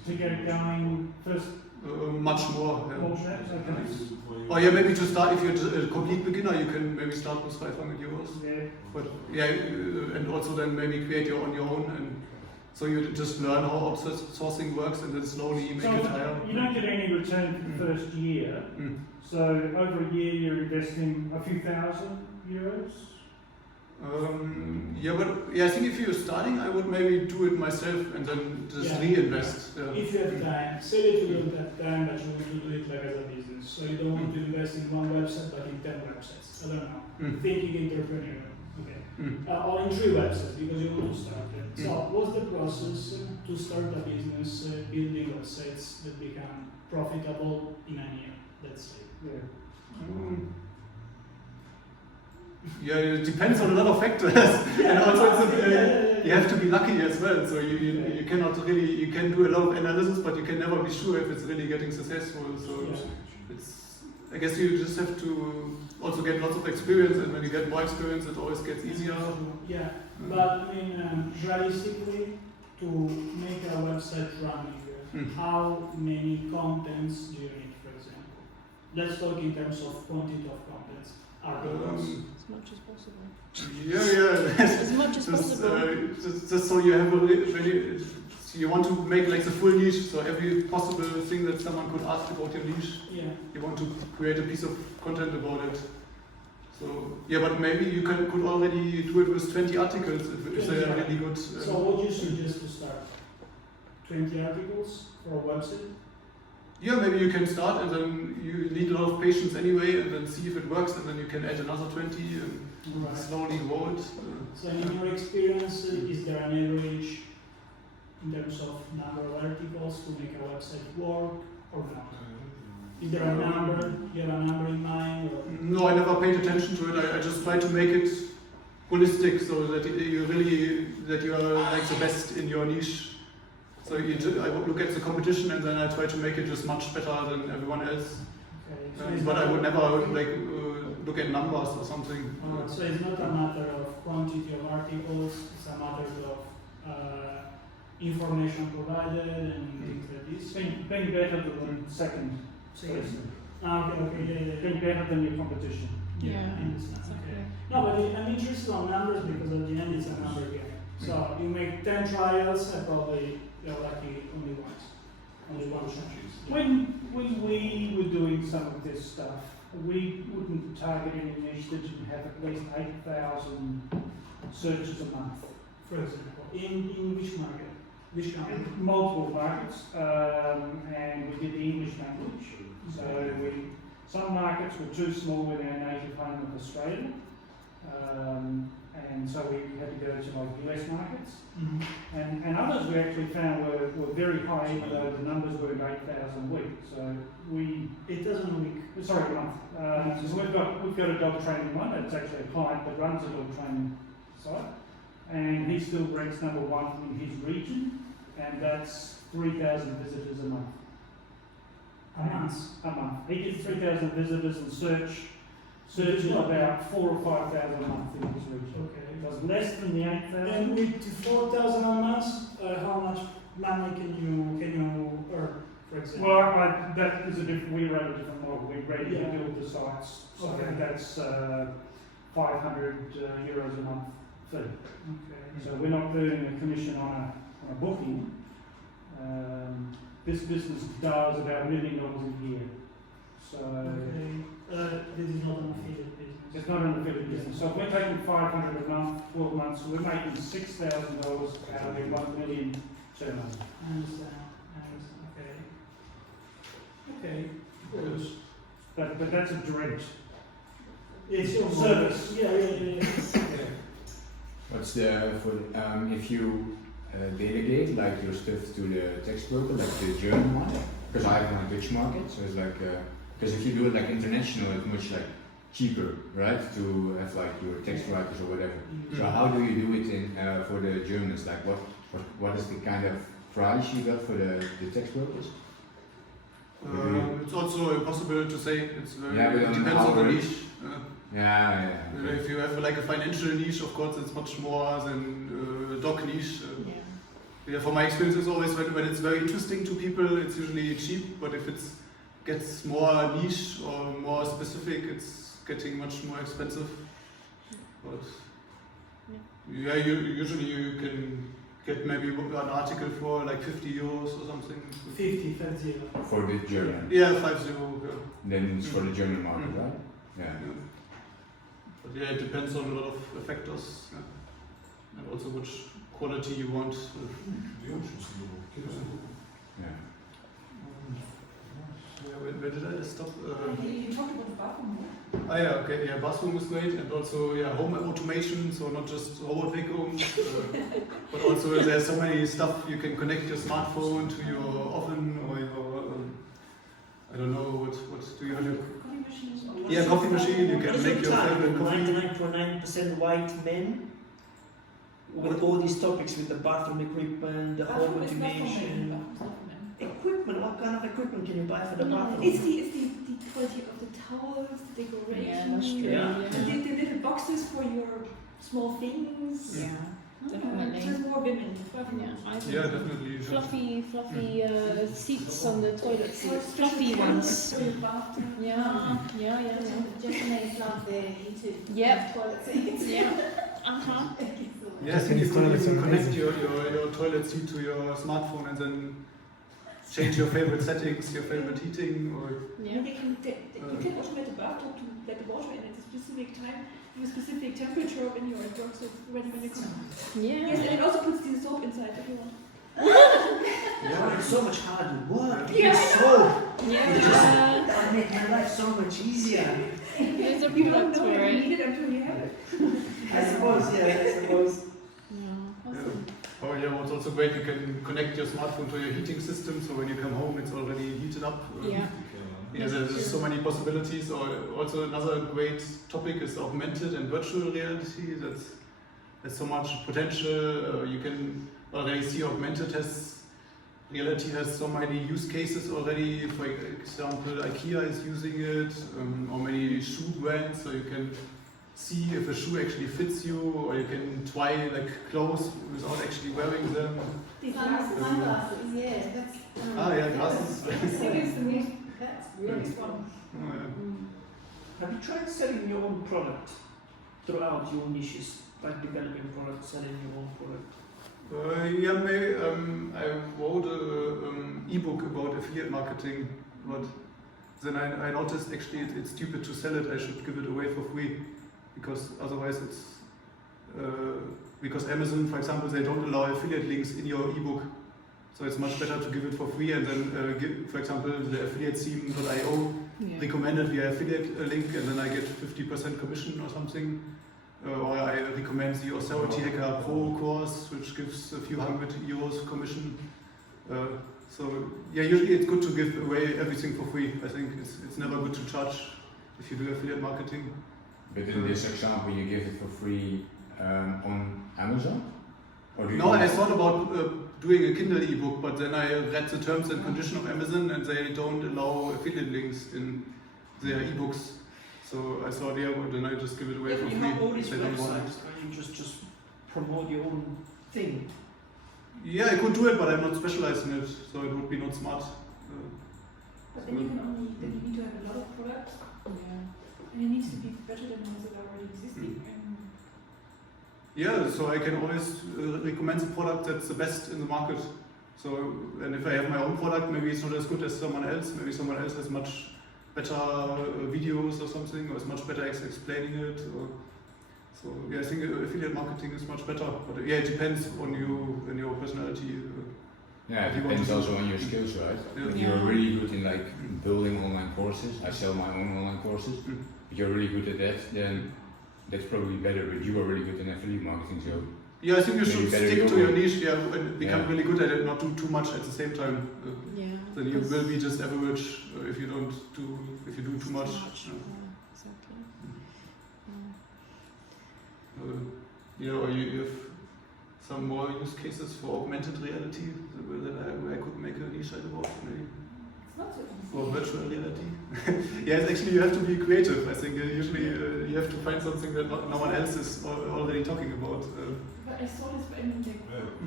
to get it going first? Much more. Yeah. More perhaps? Okay. Or yeah, maybe to start, if you're a complete beginner, you can maybe start with €500. Yeah. But yeah, and also then maybe create your on your own, and so you just learn how outsourcing works, and then slowly make So it higher. you don't get any return for the first year. So over a year you're investing a few €1,000. Yeah, but yeah, I think if you're starting, I would maybe do it myself and then just reinvest. If you have time, say that you don't have time, but you want to do it like as a business. So you don't want to invest in one website, but in 10 websites. I don't know. Thinking entrepreneur. Okay. Or in 3 websites because you want to start them. So what's the process to start a business building websites that become profitable in a year? Let's say. Yeah, it depends on a lot of factors, and also it's you have to be lucky as well. So you cannot really, you can do a lot of analysis, but you can never be sure if it's really getting successful. So it's, I guess you just have to also get lots of experience, and when you get more experience, it always gets easier. Yeah, but I mean, realistically, to make a website running, how many contents do you need, for example? Let's talk in terms of quantity of contents. As much as possible. Yeah. As much as possible. Just so you have a really, you want to make like the full niche, so every possible thing that someone could ask about your niche, you want to create a piece of content about it. So yeah, but maybe you could already do it with 20 articles if they are really good. So what do you suggest to start? 20 articles for a website? Yeah, maybe you can start and then you need a lot of patience anyway, and then see if it works, and then you can add another 20 and slowly grow it. So in your experience, is there an average in terms of number of articles to make a website work or not? Is there a number? Do you have a number in mind? Or? No, I never paid attention to it. I just try to make it holistic, so that you are like the best in your niche. So I would look at the competition and then I try to make it just much better than everyone else. Okay, but I would never like look at numbers or something. So it's not a matter of quantity of articles, it's a matter of information provided and things like this. Being better than second person. Okay. Being better than your competition. Yeah. Okay. No, but I'm interested on numbers because at the end it's a number game. So you make 10 trials and probably you're lucky only one shot. When we were doing some of this stuff, we wouldn't target any niche that didn't have at least 8,000 searches a month, For example, in which market? Which country? multiple markets, and we did the English language. So some markets were too small in our native home of Australia, and so we had to go to like US markets. And others we actually found were very high, even though the numbers were 8,000 a week. So 8,000 a week. sorry, a month. So we've got a dog training one. It's actually a client that runs a dog training site, and he still ranks number 1 in his region, and that's 3,000 visitors a month. A month. A month. He gets 3,000 visitors and searches about 4,000 or 5,000 a month in his region. Okay. It was less than the 8,000. And with 4,000 a month, how much money can you earn, for example? Well, that is we run a different model. We ready to build the sites. So Okay. that's €500 a month fee. Okay. So we're not earning a commission on a booking. This business does about $1 million a year. So This is not an affiliate business. it's not an affiliate business. So if we're taking $500 a month, 12 months, we're making $6,000 out of a $1 million turnover. I understand. Okay. Good. But that's a direct It's your service. Yeah. What's if you delegate like your stuff to the text broker, like the German one, because I have my Dutch market, so it's like because if you do it like international, it's much like cheaper, right? To have like your text writers or whatever. So how do you do it in for the Germans? Like what is the kind of price you got for the text builders? It's also impossible to say. It's very, Yeah, but it on depends on the average- niche. Yeah. If you have like a financial niche, of course, it's much more than dog niche. Yeah. Yeah, from my experience, it's always when it's very interesting to people, it's usually cheap. But if it gets more niche or more specific, it's getting much more expensive. But yeah, usually you can get maybe an article for like 50 euros or something. 50. For the German. Yeah, 50. Yeah. Then it's for the German market, right? Yeah. Yeah. But yeah, it depends on a lot of factors, and also which quality you want. Yeah. Where did I stop? You talked about the bathroom, right? Yeah, okay, yeah, bathroom is great, and also home automation, so not just robot vacuums, but also there's so many stuff you can connect your smartphone to your oven or your I don't know what do you have? Coffee machines. or Yeah, coffee machine. You What can is make your favorite coffee. 99.9% white men with all these topics with the bathroom equipment, the home Bathroom is not for men. automation. Bathroom's not for men. Equipment, what kind of equipment can you buy for the bathroom? It's the quality of the towels, the decoration, Yeah, that's true. Yeah. the little boxes for your small things. Yeah, definitely. Just more women. Bathroom. Yeah, I think Yeah, definitely. you should. fluffy seats on the toilet So seats. special Fluffy tables ones. for your bathtub. Yeah. Japanese love their heated Yep. toilet seats. Yeah. Uh-huh. Yes, and you Japanese can toilets even are connect amazing. your toilet seat to your smartphone and then change your favorite settings, your favorite heating, or Yeah. You can automate the bathtub to let the water in at a specific time, with a specific temperature when you're at work, so it's ready when you come. Yeah. Yes, and it also puts the soap inside if you want. Yeah, it's so much hard work. Yeah, It's so. Yeah. That would make my life so much easier. There's a You don't product know for you it. need it until you have it. I suppose, yeah, I suppose. Yeah. oh yeah, what's also great, you can connect your smartphone to your heating system, so when you come home, it's already heated up. Yeah. Yeah, there's so many possibilities. Or also another great topic is augmented and virtual reality. There's so much potential. You can already see augmented reality has so many use cases already. For example, IKEA is using it, or many shoe brands, so you can see if a shoe actually fits you, or you can try like clothes without actually wearing them. The sunglasses, yeah, that's. Yeah, glasses. I think it's the most That's really really fun. Have you tried selling your own product throughout your niches? Like developing products, selling your own product? Yeah, maybe, I wrote an ebook about affiliate marketing, but then I noticed actually it's stupid to sell it. I should give it away for free, because otherwise it's because Amazon, for example, they don't allow affiliate links in your ebook, so it's much better to give it for free and then give, for example, the affiliate theme.io recommended via affiliate link, and then I get 50% commission or something. Or I recommend the Authority Hacker Pro course, which gives a few hundred euros commission. So yeah, usually it's good to give away everything for free. I think it's never good to charge if you do affiliate marketing. But in this example, you give it for free on Amazon? Or do you No, do I it- thought about doing a Kindle ebook, but then I read the terms and conditions of Amazon, and they don't allow affiliate links in their ebooks. So I thought, yeah, well, then I just give it away for You free. have all if these they don't want it. websites, and you just promote your own thing. Yeah, I could do it, but I'm not specialized in it, so it would be not smart. But then you need to have a lot of products, and it needs to be better than ones that are already existing. And Yeah, so I can always recommend the product that's the best in the market. So, and if I have my own product, maybe it's not as good as someone else. Maybe someone else has much better videos or something, or is much better explaining it. Or, so yeah, I think affiliate marketing is much better. But yeah, it depends on you and your personality. Yeah, it You want depends to- also on your skills, right? Yeah. If you're really good in like building online courses, I sell my own online courses. Mm. If you're really good at that, then that's probably better. But you are really good in affiliate marketing, so Yeah, I think you Maybe should better stick your to your own. niche, yeah, and become Yeah. really good at it, not do too much at the same time. Yeah. Then you will be just average if you do too much. Exactly. You know, or you have some more use cases for augmented reality that I could make a niche about, maybe. It's not so easy. Or virtual reality. Yeah, it's actually you have to be creative. I think usually you have to find something that no one else is already talking about. But I saw this when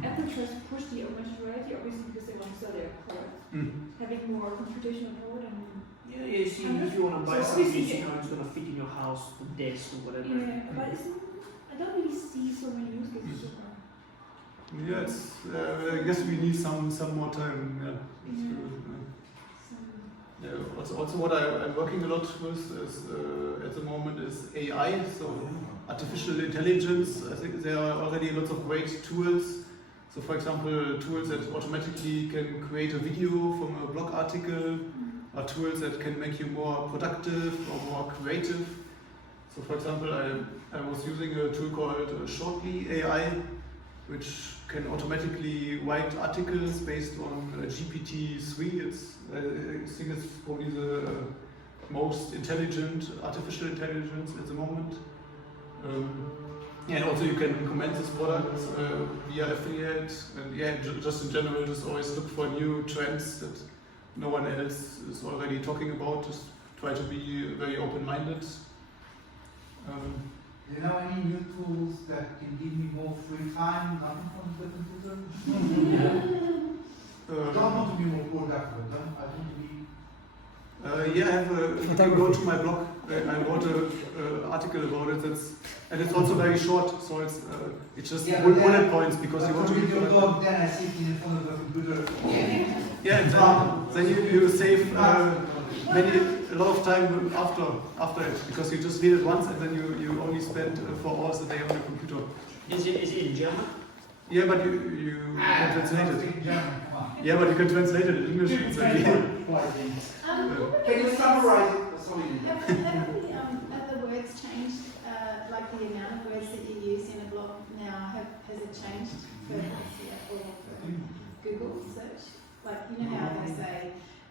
Apple tries to push the augmented reality, obviously because they want to sell their products. Having more computational power and Yeah, see, if you want to buy So something, obviously, you know it's gonna fit in your house, the desk or whatever. yeah, but I don't really see so many use cases so far. Yeah, it's. I guess we need some more time. Yeah. It's Yeah. true, So, yeah. Also, what I'm working a lot with is at the moment is AI. So artificial intelligence. I think there are already lots of great tools. So, for example, tools that automatically can create a video from a blog article, or tools that can make you more productive or more creative. So, for example, I was using a tool called Shortly AI, which can automatically write articles based on GPT-3. I think it's probably the most intelligent artificial intelligence at the moment. Yeah, and also you can recommend this product via affiliate, and yeah, just in general, just always look for new trends that no one else is already talking about. Just try to be very open-minded. Do you know any new tools that can give me more free time, nothing from the computer? I don't want to be more productive, I want to be... Yeah, I have if you go to my blog, I wrote an article about it, and it's also very short, so it's just bullet points because you want to read your blog, then I sit in front of the computer. Yeah, and then you save a lot of time after it, because you just read it once and then you only spend 4 hours a day on the computer. Is it in German? Yeah, but you can translate it. Yeah, but you can translate it in English. Can you summarize it? Sorry. Have the words changed? Like the amount of words that you use in a blog now, has it changed for Google search? Like, you know how they say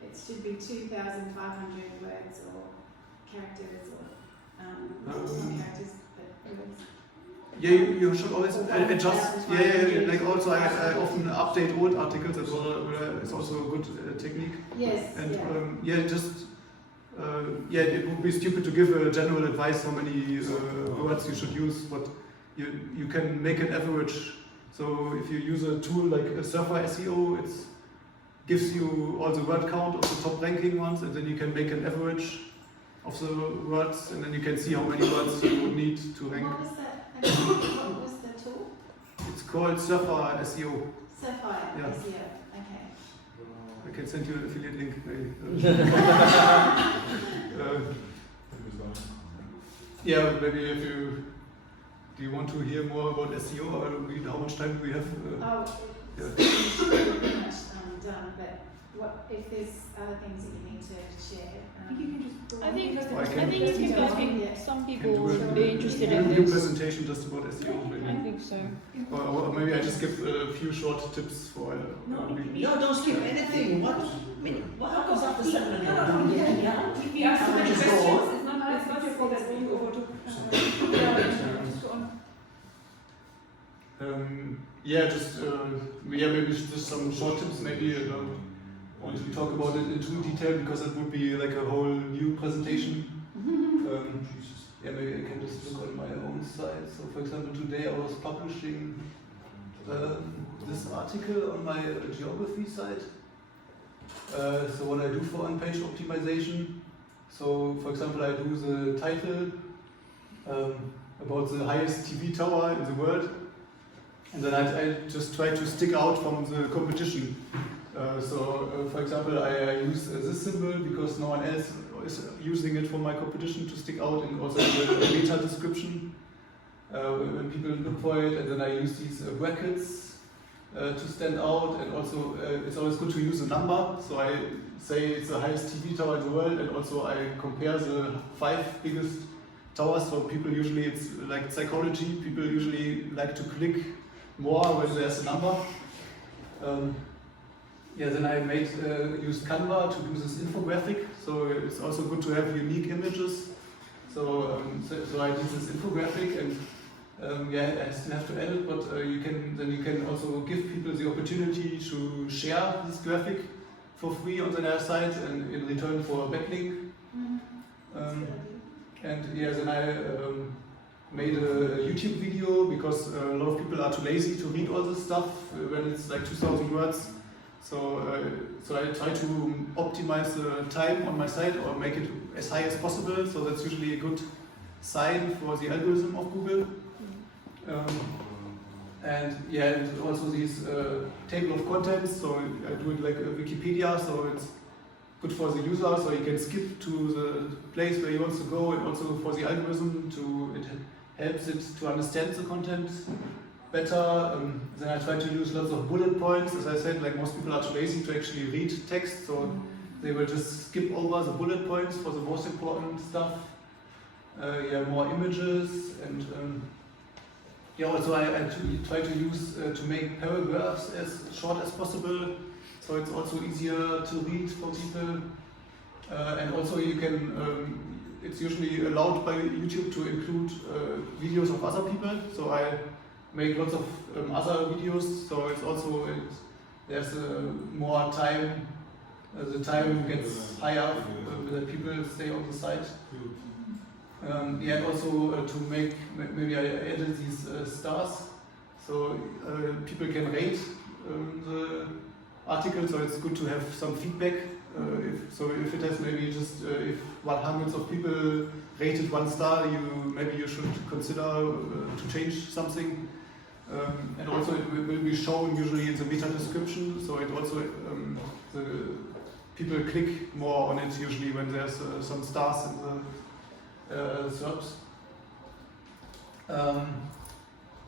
it should be 2,500 words or characters or not characters but words. Yeah, you should always adjust. Yeah. Like also, I often update old articles as well. It's also a good technique. Yes. And it would be stupid to give a general advice how many words you should use, but you can make an average. So if you use a tool like a Surfer SEO, it gives you all the word count of the top ranking ones, and then you can make an average of the words, and then you can see how many words you would need to rank. What was that? What was the tool? It's called Surfer SEO. Sapphire Yeah. SEO. Okay. I can send you an affiliate link. Yeah, maybe if you do you want to hear more about SEO, or how much time do we have? It's pretty much done, but what if there's other things that you need to share? I think you can just go I think because I I can- think it's because some people Can do will be interested a in new this. presentation just about SEO, I maybe. think so. Or maybe I just give a few short tips for. No, don't skip anything. What? What comes after 7 If you ask too many Just go questions, it's not your fault that you overtook. Maybe just some short tips. Maybe I don't want to talk about it in too detail because it would be like a whole new presentation. Maybe I can just look on my own site. So, for example, today I was publishing this article on my geography site. So what I do for on-page optimization. So, for example, I do the title about the highest TV tower in the world, and then I just try to stick out from the competition. For example, I use this symbol because no one else is using it for my competition to stick out, and also the meta description when people look for it, and then I use these brackets to stand out, and also it's always good to use a number. So I say it's the highest TV tower in the world, and also I compare the 5 biggest towers. For people, usually it's like psychology. People usually like to click more when there's a number. Then I used Canva to do this infographic. So it's also good to have unique images. So I did this infographic, and I still have to edit, but you can also give people the opportunity to share this graphic for free on their site and in return for a backlink. And then I made a YouTube video because a lot of people are too lazy to read all this stuff when it's like 2,000 words. So I try to optimize the time on my site or make it as high as possible. So that's usually a good sign for the algorithm of Google. And also these table of contents. So I do it like a Wikipedia. So it's good for the user, so you can skip to the place where he wants to go, and also for the algorithm it helps it to understand the content better. Then I try to use lots of bullet points. As I said, like most people are too lazy to actually read text, so they will just skip over the bullet points for the most important stuff. More images, and also I try to use to make paragraphs as short as possible, so it's also easier to read for people. And also you can, it's usually allowed by YouTube to include videos of other people, so I make lots of other videos, so it's also, there's more time, the time gets higher when people stay on the site. And also to make, maybe I added these stars, so people can rate the article, so it's good to have some feedback. If it has maybe just, if hundreds of people rated 1 star, maybe you should consider to change something. And also it will be shown usually in the meta description, so it also, the people click more on it usually when there's some stars in the SERPs.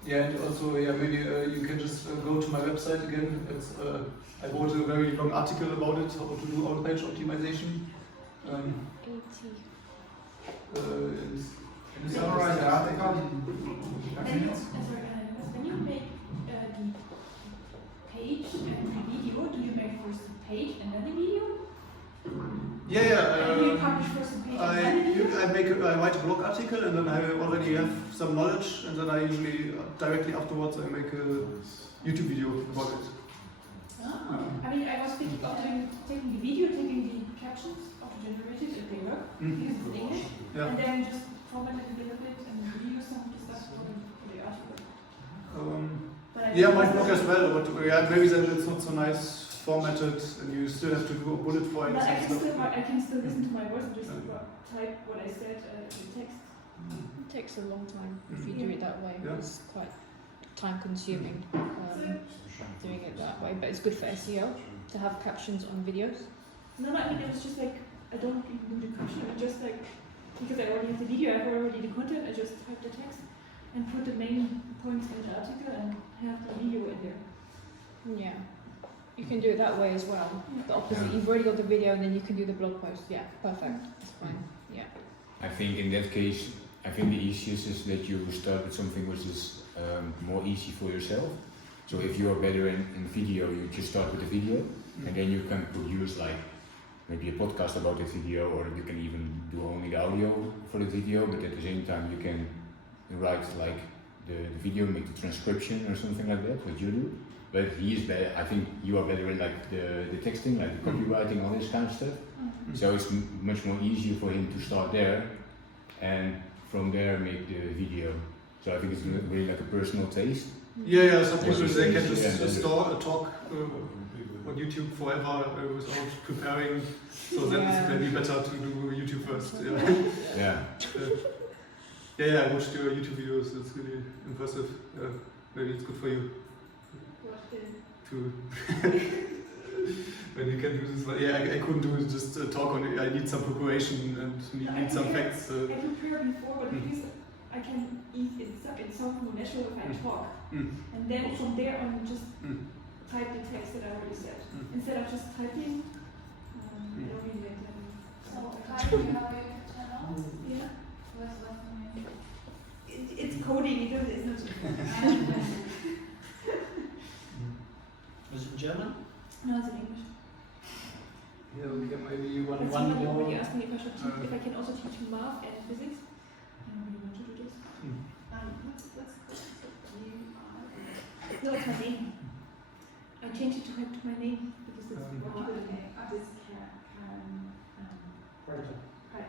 And also, maybe you can just go to my website again. I wrote a very long article about it, how to do on-page optimization. 80. Summarize the article in a minute. When you make the page and the video, do you make first the page and then the video? And you publish first the page and then the video? I write a blog article, and then I already have some knowledge, and then I usually directly afterwards I make a YouTube video about it. I mean, I was thinking of taking the video, taking the captions, auto-generated if they work, because it's English, and then just format it a little bit and reuse some of the stuff for the article. My blog as well, but maybe then it's not so nice formatted, and you still have to do a bullet points. But I can still listen to my voice and just type what I said in text. It takes a long time if you do it that way. Yeah. It's quite time consuming doing it that way, but it's good for SEO to have captions on videos. No, I mean, it was just like, I don't even do the caption, I just like, because I already have the video, I have already the content, I just type the text and put the main points in the article and have the video in there. Yeah, you can do it that way as well. The opposite, you've already got the video and then you can do the blog post. Yeah, perfect, that's fine, yeah. I think in that case, I think the easiest is that you start with something which is more easy for yourself. So if you are better in video, you just start with the video, and then you can produce like maybe a podcast about the video, or you can even do only the audio for the video, but at the same time you can write like the video, make the transcription or something like that, what you do. But he is better, I think you are better in like the texting, like the copywriting, all this kind of stuff. So it's much more easier for him to start there, and from there make the video. So I think it's really like a personal taste. Some people they can just talk on YouTube forever without preparing. So then it's maybe better to do YouTube first. I watched your YouTube videos. It's really impressive. Maybe it's good for you to when you can do this. But I couldn't do it. Just talk on it. I need some preparation and need some facts. I prepared before, but at least I can it sounds more natural if I talk. And then from there on just type the text that I already said. Instead of just typing, I don't really get them. So, you have a channel? Yeah. What's the name? It's coding, it's not. Was it German? No, it's in English. Yeah, we can maybe one Somebody more. already asked me if I should teach, if I can also teach math and physics. I don't really want to do this. What's No, it's my name. I changed it to my name because it's Oh, what okay. this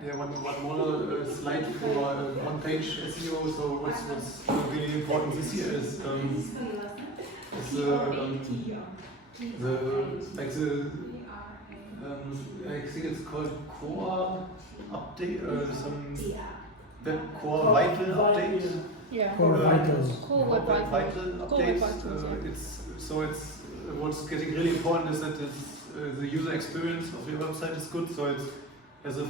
Yeah, one more slide for on-page SEO. So what's really important this year is I think it's called core update, some web core vital update. Yeah. Core vitals. Core Web Vitals. Vital Core Web updates. Vitals, yeah. It's what's getting really important is that the user experience of your website is good. So it has a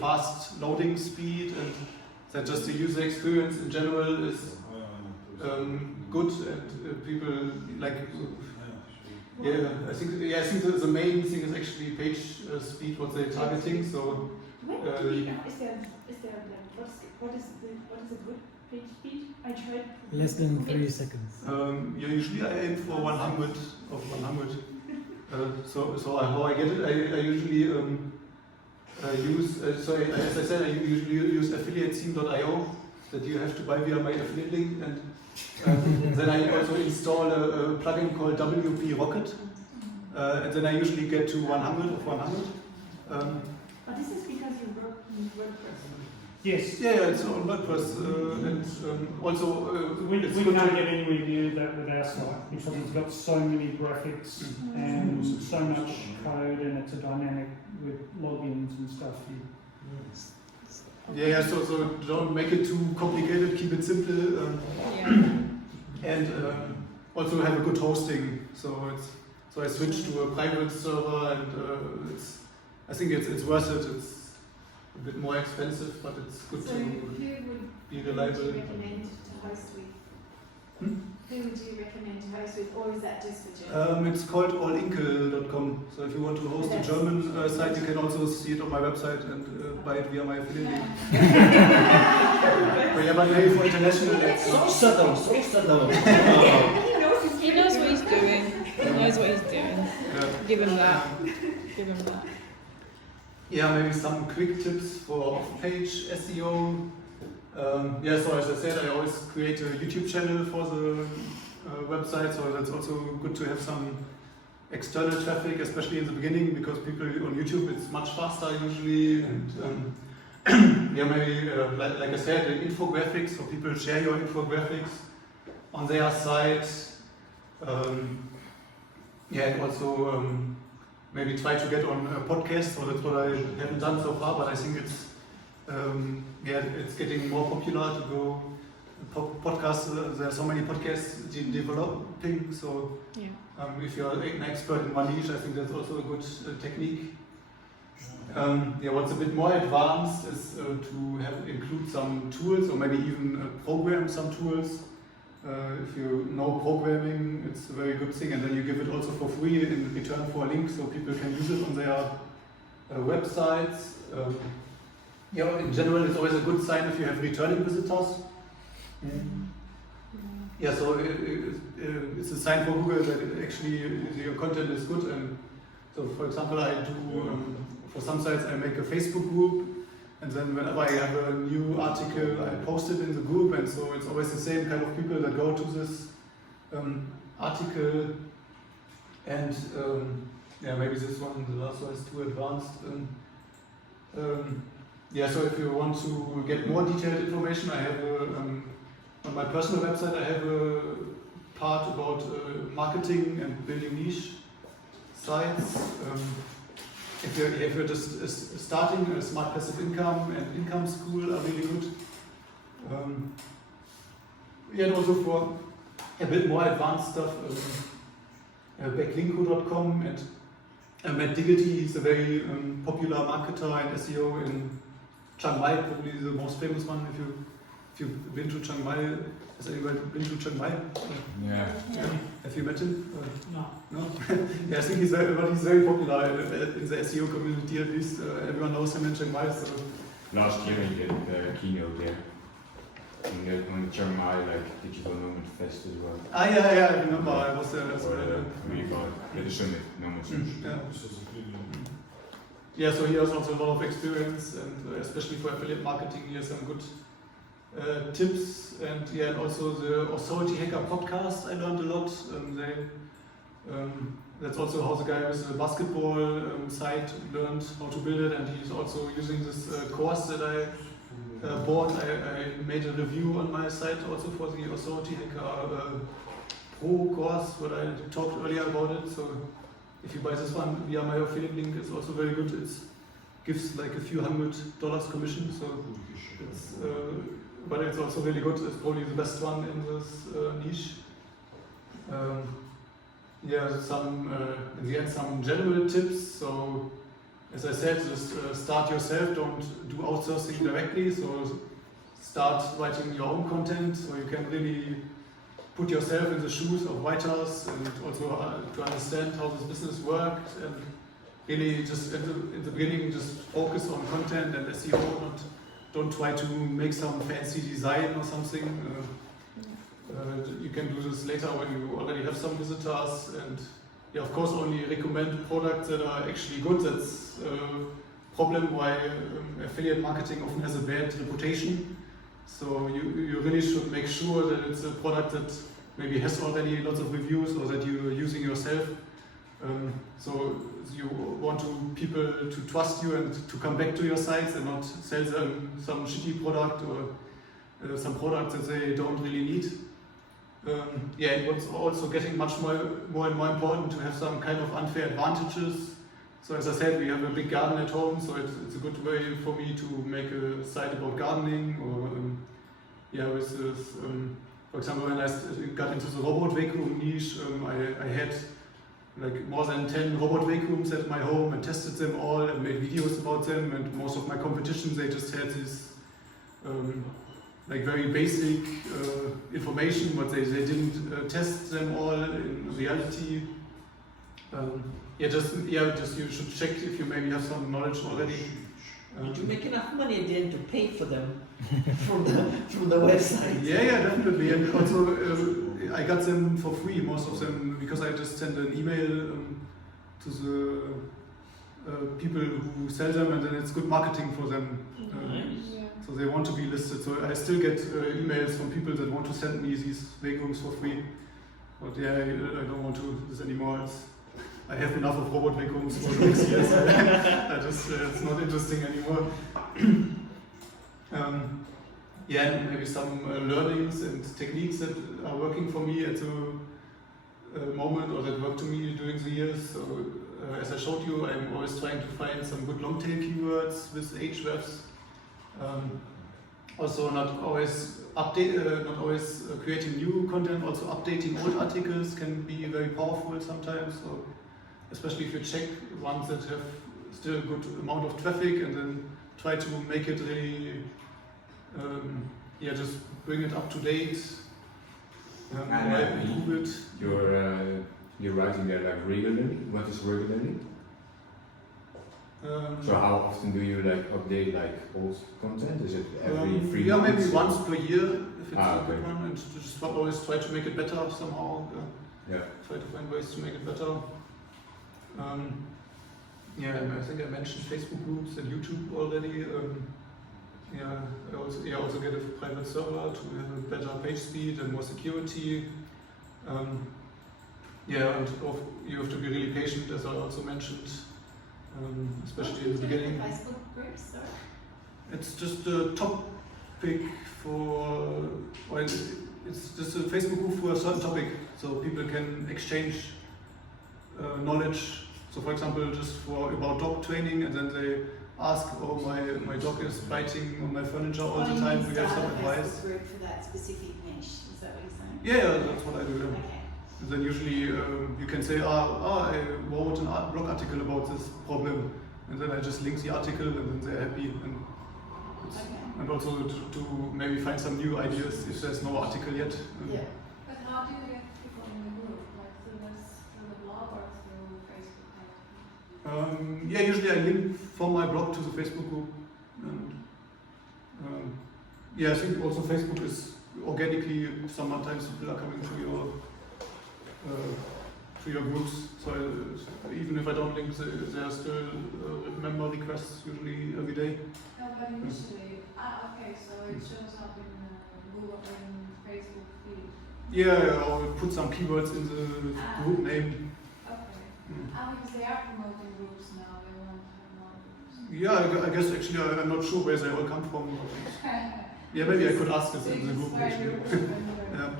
fast loading speed, and that just the user experience in general is good, and people like. Yeah, I think the main thing is actually page speed, what they're targeting. So When do we, is there like what is a good page speed? I tried. Less than 3 seconds. Usually I aim for 100 of 100. So how I get it, I usually use. As I said, I usually use affiliatetheme.io that you have to buy via my affiliate link, and then I also install a plugin called WP Rocket, and then I usually get to 100 of 100. But this is because you work in WordPress. Yes. Yeah, it's on WordPress, and also We it's can't good to get anywhere near that with our site because it's got so many graphics and so much code, and it's a dynamic with logins and stuff. Yeah, so don't make it too complicated, keep it simple, and also have a good hosting. So I switched to a private server, and I think it's worth it. It's a bit more expensive, but it's good So to who be would reliable. you recommend to host with? Who would you recommend to host with, or is that just for German? It's called allinkle.com. So if you want to host a German site, you can also see it on my website and buy it via my affiliate link. But maybe for international, it's So subtle. He knows what he's doing. He knows what he's doing. yeah. Give him that. Give him that. Yeah, maybe some quick tips for off-page SEO. So as I said, I always create a YouTube channel for the website, so that's also good to have some external traffic, especially in the beginning, because people on YouTube, it's much faster usually, and maybe like I said, infographics, so people share your infographics on their site. And also maybe try to get on a podcast. So that's what I haven't done so far, but I think it's getting more popular to go podcasts. There are so many podcasts developing. So if you're an expert in one niche, I think that's also a good technique. What's a bit more advanced is to include some tools, or maybe even program some tools. If you know programming, it's a very good thing, and then you give it also for free in return for a link, so people can use it on their websites. In general, it's always a good sign if you have returning visitors. So it's a sign for Google that actually your content is good. And so, for example, I do for some sites I make a Facebook group. And then whenever I have a new article, I post it in the group, and so it's always the same kind of people that go to this article. And maybe this one, the last one, is too advanced. So if you want to get more detailed information, I have on my personal website I have a part about marketing and building niche sites. If you're just starting, Smart Passive Income and Income School are really good. And also for a bit more advanced stuff, backlinko.com and Matt Diggity is a very popular marketer and SEO in Chiang Mai, probably the most famous one. If you've been to Chiang Mai, has anybody been to Chiang Mai? Yeah. Have you met him? No. No? I think he's very popular in the SEO community, at least. Everyone knows him in Chiang Mai. So. Last year he did a keynote there. On the Chiang Mai Digital Nomad Fest as well. I remember. I was there as well. Really good. With the summit, Nomad Summit. So he has also a lot of experience, and especially for affiliate marketing, he has some good tips, and also the Authority Hacker podcast. I learned a lot. That's also how the guy with the basketball site learned how to build it, and he's also using this course that I bought. I made a review on my site also for the Authority Hacker Pro course, what I talked earlier about it. So if you buy this one via my affiliate link, it's also very good. It gives like a few $100 commission, so it's, but it's also really good. It's probably the best one in this niche. In the end, some general tips. So, as I said, just start yourself. Don't do outsourcing directly. So, start writing your own content, so you can really put yourself in the shoes of writers, and also to understand how this business works. And really, just in the beginning, just focus on content and SEO. Don't try to make some fancy design or something. You can do this later when you already have some visitors, and of course only recommend products that are actually good. That's a problem why affiliate marketing often has a bad reputation. So you really should make sure that it's a product that maybe has already lots of reviews or that you're using yourself. So you want people to trust you and to come back to your sites and not sell them some shitty product or some product that they don't really need. It was also getting much more and more important to have some kind of unfair advantages. So as I said, we have a big garden at home, so it's a good way for me to make a site about gardening, or with this, for example, when I got into the robot vacuum niche, I had like more than 10 robot vacuums at my home and tested them all and made videos about them, and most of my competition, they just had this like very basic information, but they didn't test them all in reality. Just you should check if you maybe have some knowledge already. Did you make enough money at the end to pay for them from the website? Yeah, definitely. And also, I got them for free, most of them, because I just sent an email to the people who sell them, and then it's good marketing for them. Nice. So they want to be listed. So I still get emails from people that want to send me these vacuums for free. But I don't want to do this anymore. I have enough of robot vacuums for the next years. It's not interesting anymore. And maybe some learnings and techniques that are working for me at the moment, or that worked to me during the years. So as I showed you, I'm always trying to find some good long tail keywords with Ahrefs. Also, not always creating new content. Also, updating old articles can be very powerful sometimes. So, especially if you check ones that have still a good amount of traffic, and then try to make it really, just bring it up to date. Improve it. You're writing there like regularly. What is regularly? So how often do you update old content? Is it every 3 months? Maybe once per year if it's a good one, and just always try to make it better somehow. Try to find ways to make it better. I think I mentioned Facebook groups and YouTube already. I also get a private server to have a better page speed and more security. And you have to be really patient, as I also mentioned. Especially in the beginning. Facebook groups, sorry? It's just a topic it's just a Facebook group for a certain topic, so people can exchange knowledge. So, for example, just about dog training, and then they ask, "Oh, my dog is biting on my furniture all the time. Do you have some advice?" Facebook group for that specific niche. Is that what you're saying? Yeah, that's what I do. Okay. And then usually you can say, I wrote a blog article about this problem, and then I just link the article, and then they're happy. And also to maybe find some new ideas if there's no article yet. Yeah. But how do you get people in the group? Like through the blog or through Facebook? Usually I link from my blog to the Facebook group. And I think also Facebook is organically, sometimes people are coming to your to your groups. So even if I don't link, there are still member requests usually every day. No, but initially, okay, so it shows up in Google and Facebook feed. Yeah, or put some keywords in the group name. Okay. Because they are promoting groups now, they want to have more groups. Yeah, I guess actually I'm not sure where they all come from. Yeah, maybe I could ask this in the group actually. Yeah.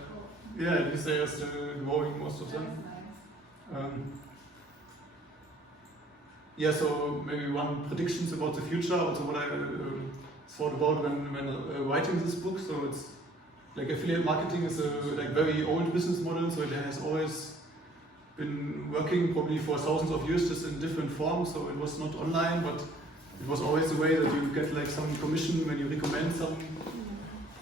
Yeah, at least they are still growing, most of them. Yeah, so maybe one predictions about the future, also what I thought about when writing this book. So it's like affiliate marketing is a like very old business model, so it has always been working probably for thousands of years, just in different forms. So it was not online, but it was always the way that you get like some commission when you recommend some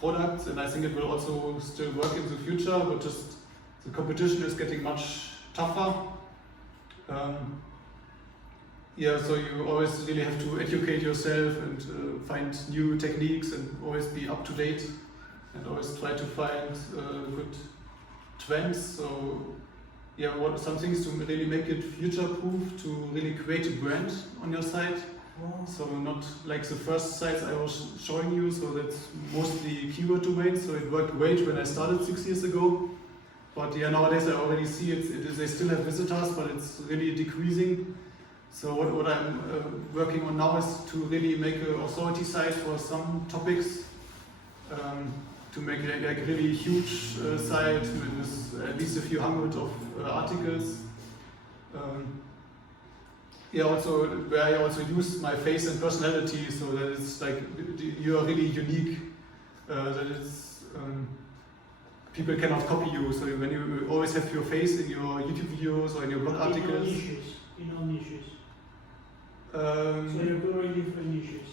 products, and I think it will also still work in the future, but just the competition is getting much tougher. Yeah, so you always really have to educate yourself and find new techniques and always be up to date and always try to find good trends. So yeah, some things to really make it future-proof, to really create a brand on your site. So not like the first sites I was showing you, so that's mostly keyword domains, so it worked great when I started 6 years ago. But yeah, nowadays I already see they still have visitors, but it's really decreasing. So what I'm working on now is to really make an authority site for some topics, to make it like a really huge site with at least a few hundred of articles. Yeah, also where I also use my face and personality, so that it's like you are really unique. That it's people cannot copy you. So when you always have your face in your YouTube videos or in your blog articles. In all niches. So you're covering different niches.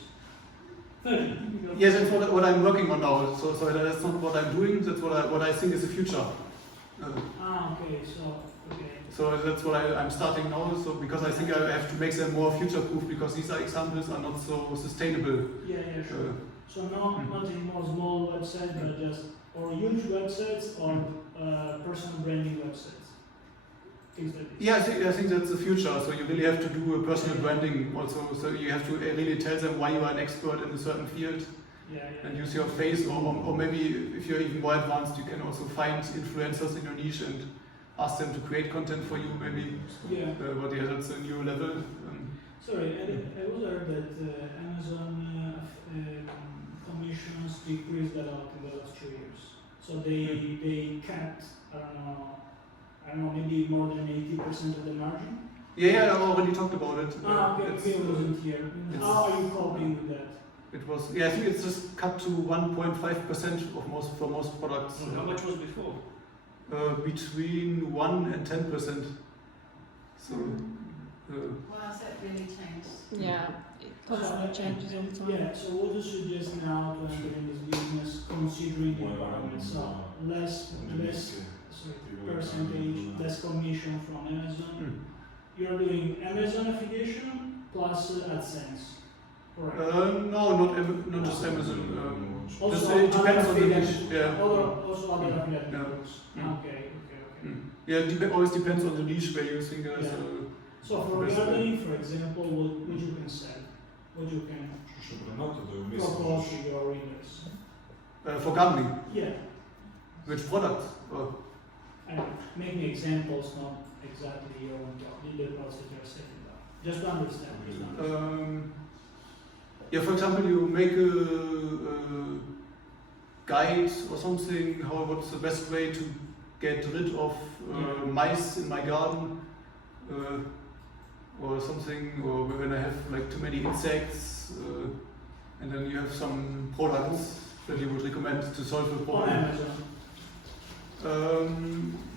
Yes, that's what I'm working on now. So that's not what I'm doing. That's what I think is the future. Okay. So that's what I'm starting now. So because I think I have to make them more future-proof, because these examples are not so sustainable. Yeah, sure. So not in more small websites, but just or huge websites or personal branding websites. Things like this. Yeah, I think that's the future. So you really have to do a personal branding also. So you have to really tell them why you are an expert in a certain field. And use your face, or maybe if you're even more advanced, you can also find influencers in your niche and ask them to create content for you, maybe. Yeah. But yeah, that's a new level. Sorry, I was heard that Amazon commissions decreased a lot in the last 2 years. So they cut, I don't know, maybe more than 80% of the margin. Yeah, I already talked about it. Okay, it wasn't here. How are you coping with that? It was, yeah, I think it's just cut to 1.5% for most products. How much was before? Between 1 and 10%. So. Wow, so it really changed. Yeah, it constantly changes all the time. Yeah, so what do you suggest now to enter in this business, considering the environment? So less percentage, less commission from Amazon. You're doing Amazon affiliation plus AdSense, correct? No, not just Amazon. Also it depends on the niche. Yeah. Also other affiliate networks. Okay. Yeah, it always depends on the niche where you think there's So for gardening, for example, what you can sell, what you can propose to your readers. for gardening. Yeah. Which products? Make me examples, not exactly your own job, the products that you're selling about. Just to understand. Yeah, for example, you make a guide or something, what's the best way to get rid of mice in my garden, or something, or when I have like too many insects, and then you have some products that you would recommend to solve the problem.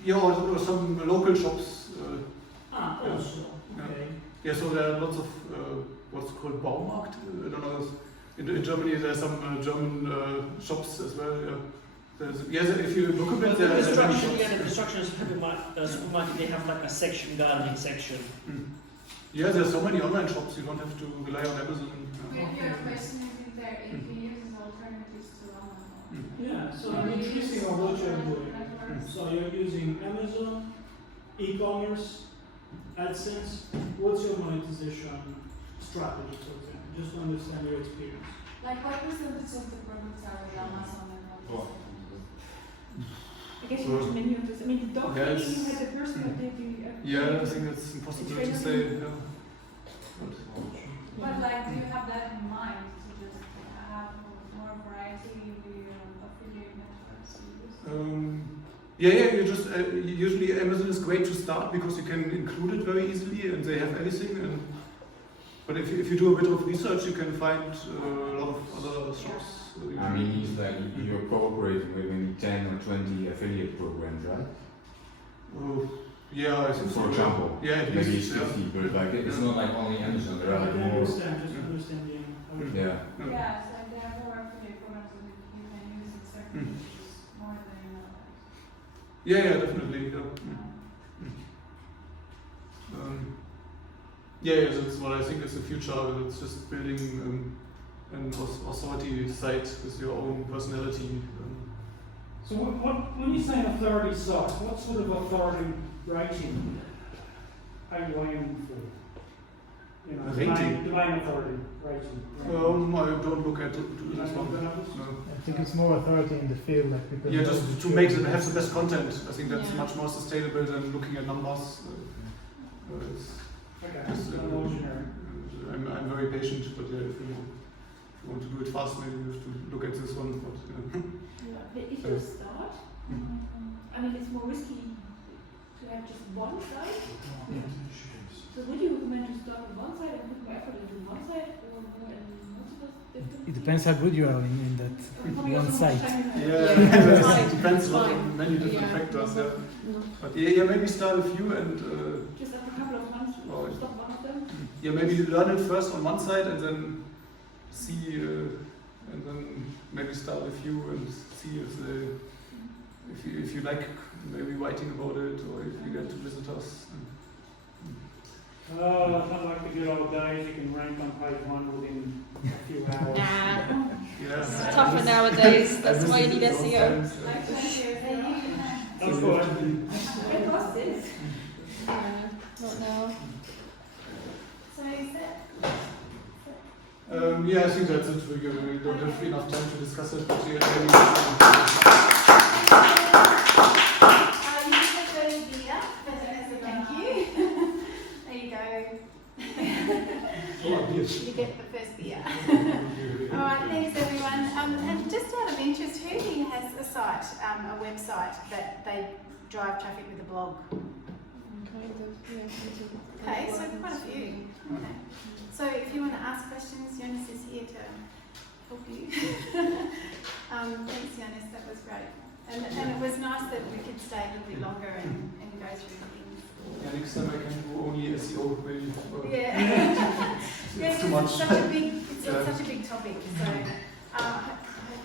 Yeah, or some local shops. Also, okay. Yeah, so there are lots of what's called Baumarkt. I don't know. In Germany, there are some German shops as well. Yes, if you look a bit, there are the construction supermarket, they have like a section, gardening section. Yeah, there's so many online shops. You don't have to rely on Amazon. Maybe your question is if there uses alternatives to Amazon. Yeah, so I'm interested in what you're doing. So you're using Amazon e-commerce, AdSense, what's your monetization strategy, for example, just to understand your experience? Like what percentage of the products are with Amazon and what? I guess you have many of those. I mean, the dog Yeah, thing, you it's- had the person that did the. Yeah, I think it's impossible to say. Yeah. But like, do you have that in mind to just have more variety with your affiliate networks you use? Yeah, you just usually Amazon is great to start because you can include it very easily and they have everything. And but if you do a bit of research, you can find a lot of other shops. I mean, it's like you're cooperating with maybe 10 or 20 affiliate programs, right? Yeah, I think so. For example, Yeah, at maybe least, it's 50, but like it's not like only Amazon. There are I like can more. understand, just understanding. Yeah. Yeah, so there are more affiliate programs that you can use in certain niches more than in others. Yeah, definitely. Yeah, that's what I think is the future. It's just building an authority site with your own personality. So when you say authority site, what sort of authority rating are you aiming for? You know, Rating? domain authority rating. I don't look at this one. No. I think it's more authority in the field, like people. Yeah, know just the to field. make them have the best content. I think that's Yeah. much more sustainable than looking at numbers. Okay, Yes, a little generic. I'm very patient, but if you want to do it fast, maybe you have to look at this one. But, But if you start, I mean, it's more risky to have just one site. So would you recommend to start with one site and put more effort into one site, or more in multiple different? It depends how good you are in that Probably one also how much site. time you have. Yeah, Time, it depends a lot time. on many different Yeah. factors. Yeah. No. But yeah, maybe start a few and Just after a couple of months, Oh, you stop one of them. yeah, maybe learn it first on one side and then see, and then maybe start a few and see if you like maybe writing about it or if you get visitors. Oh, it's not like the good old days, you can rank on page 1 within a few hours. Nah, Yeah. it's tougher nowadays. That's why you need SEO. Like 20 years ago. Unfortunately. When was this? Not now. So is that? Yeah, I think that's it. We don't have enough time to discuss it, but yeah, You can have those beer as a thank you. There you go. You get the first beer. Alright, thanks everyone. And just out of interest, who here has a site, a website that they drive traffic with a blog? Kind of, yeah. Okay, so quite a few. Okay. So if you want to ask questions, Jonas is here to help you. Thanks Jonas, that was great. And it was nice that we could stay a little bit longer and go through things. Yeah, next time I can do only SEO maybe. Yeah. It's too Yes, much. it's such a big topic. So I hope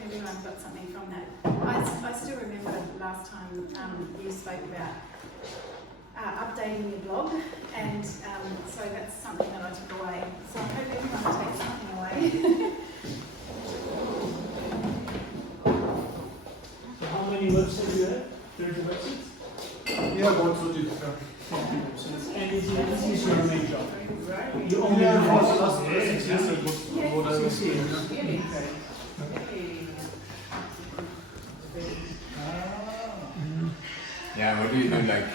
everyone got something from that. I still remember last time you spoke about updating your blog, and so that's something that I took away. So I hope everyone takes something away. So how many websites do you have? 30 websites? Yeah, about 30. And this is your main job, right? You only Yeah, do for the this? last 6 years that was what I was doing. Yeah. Okay. Yeah, what do you do like?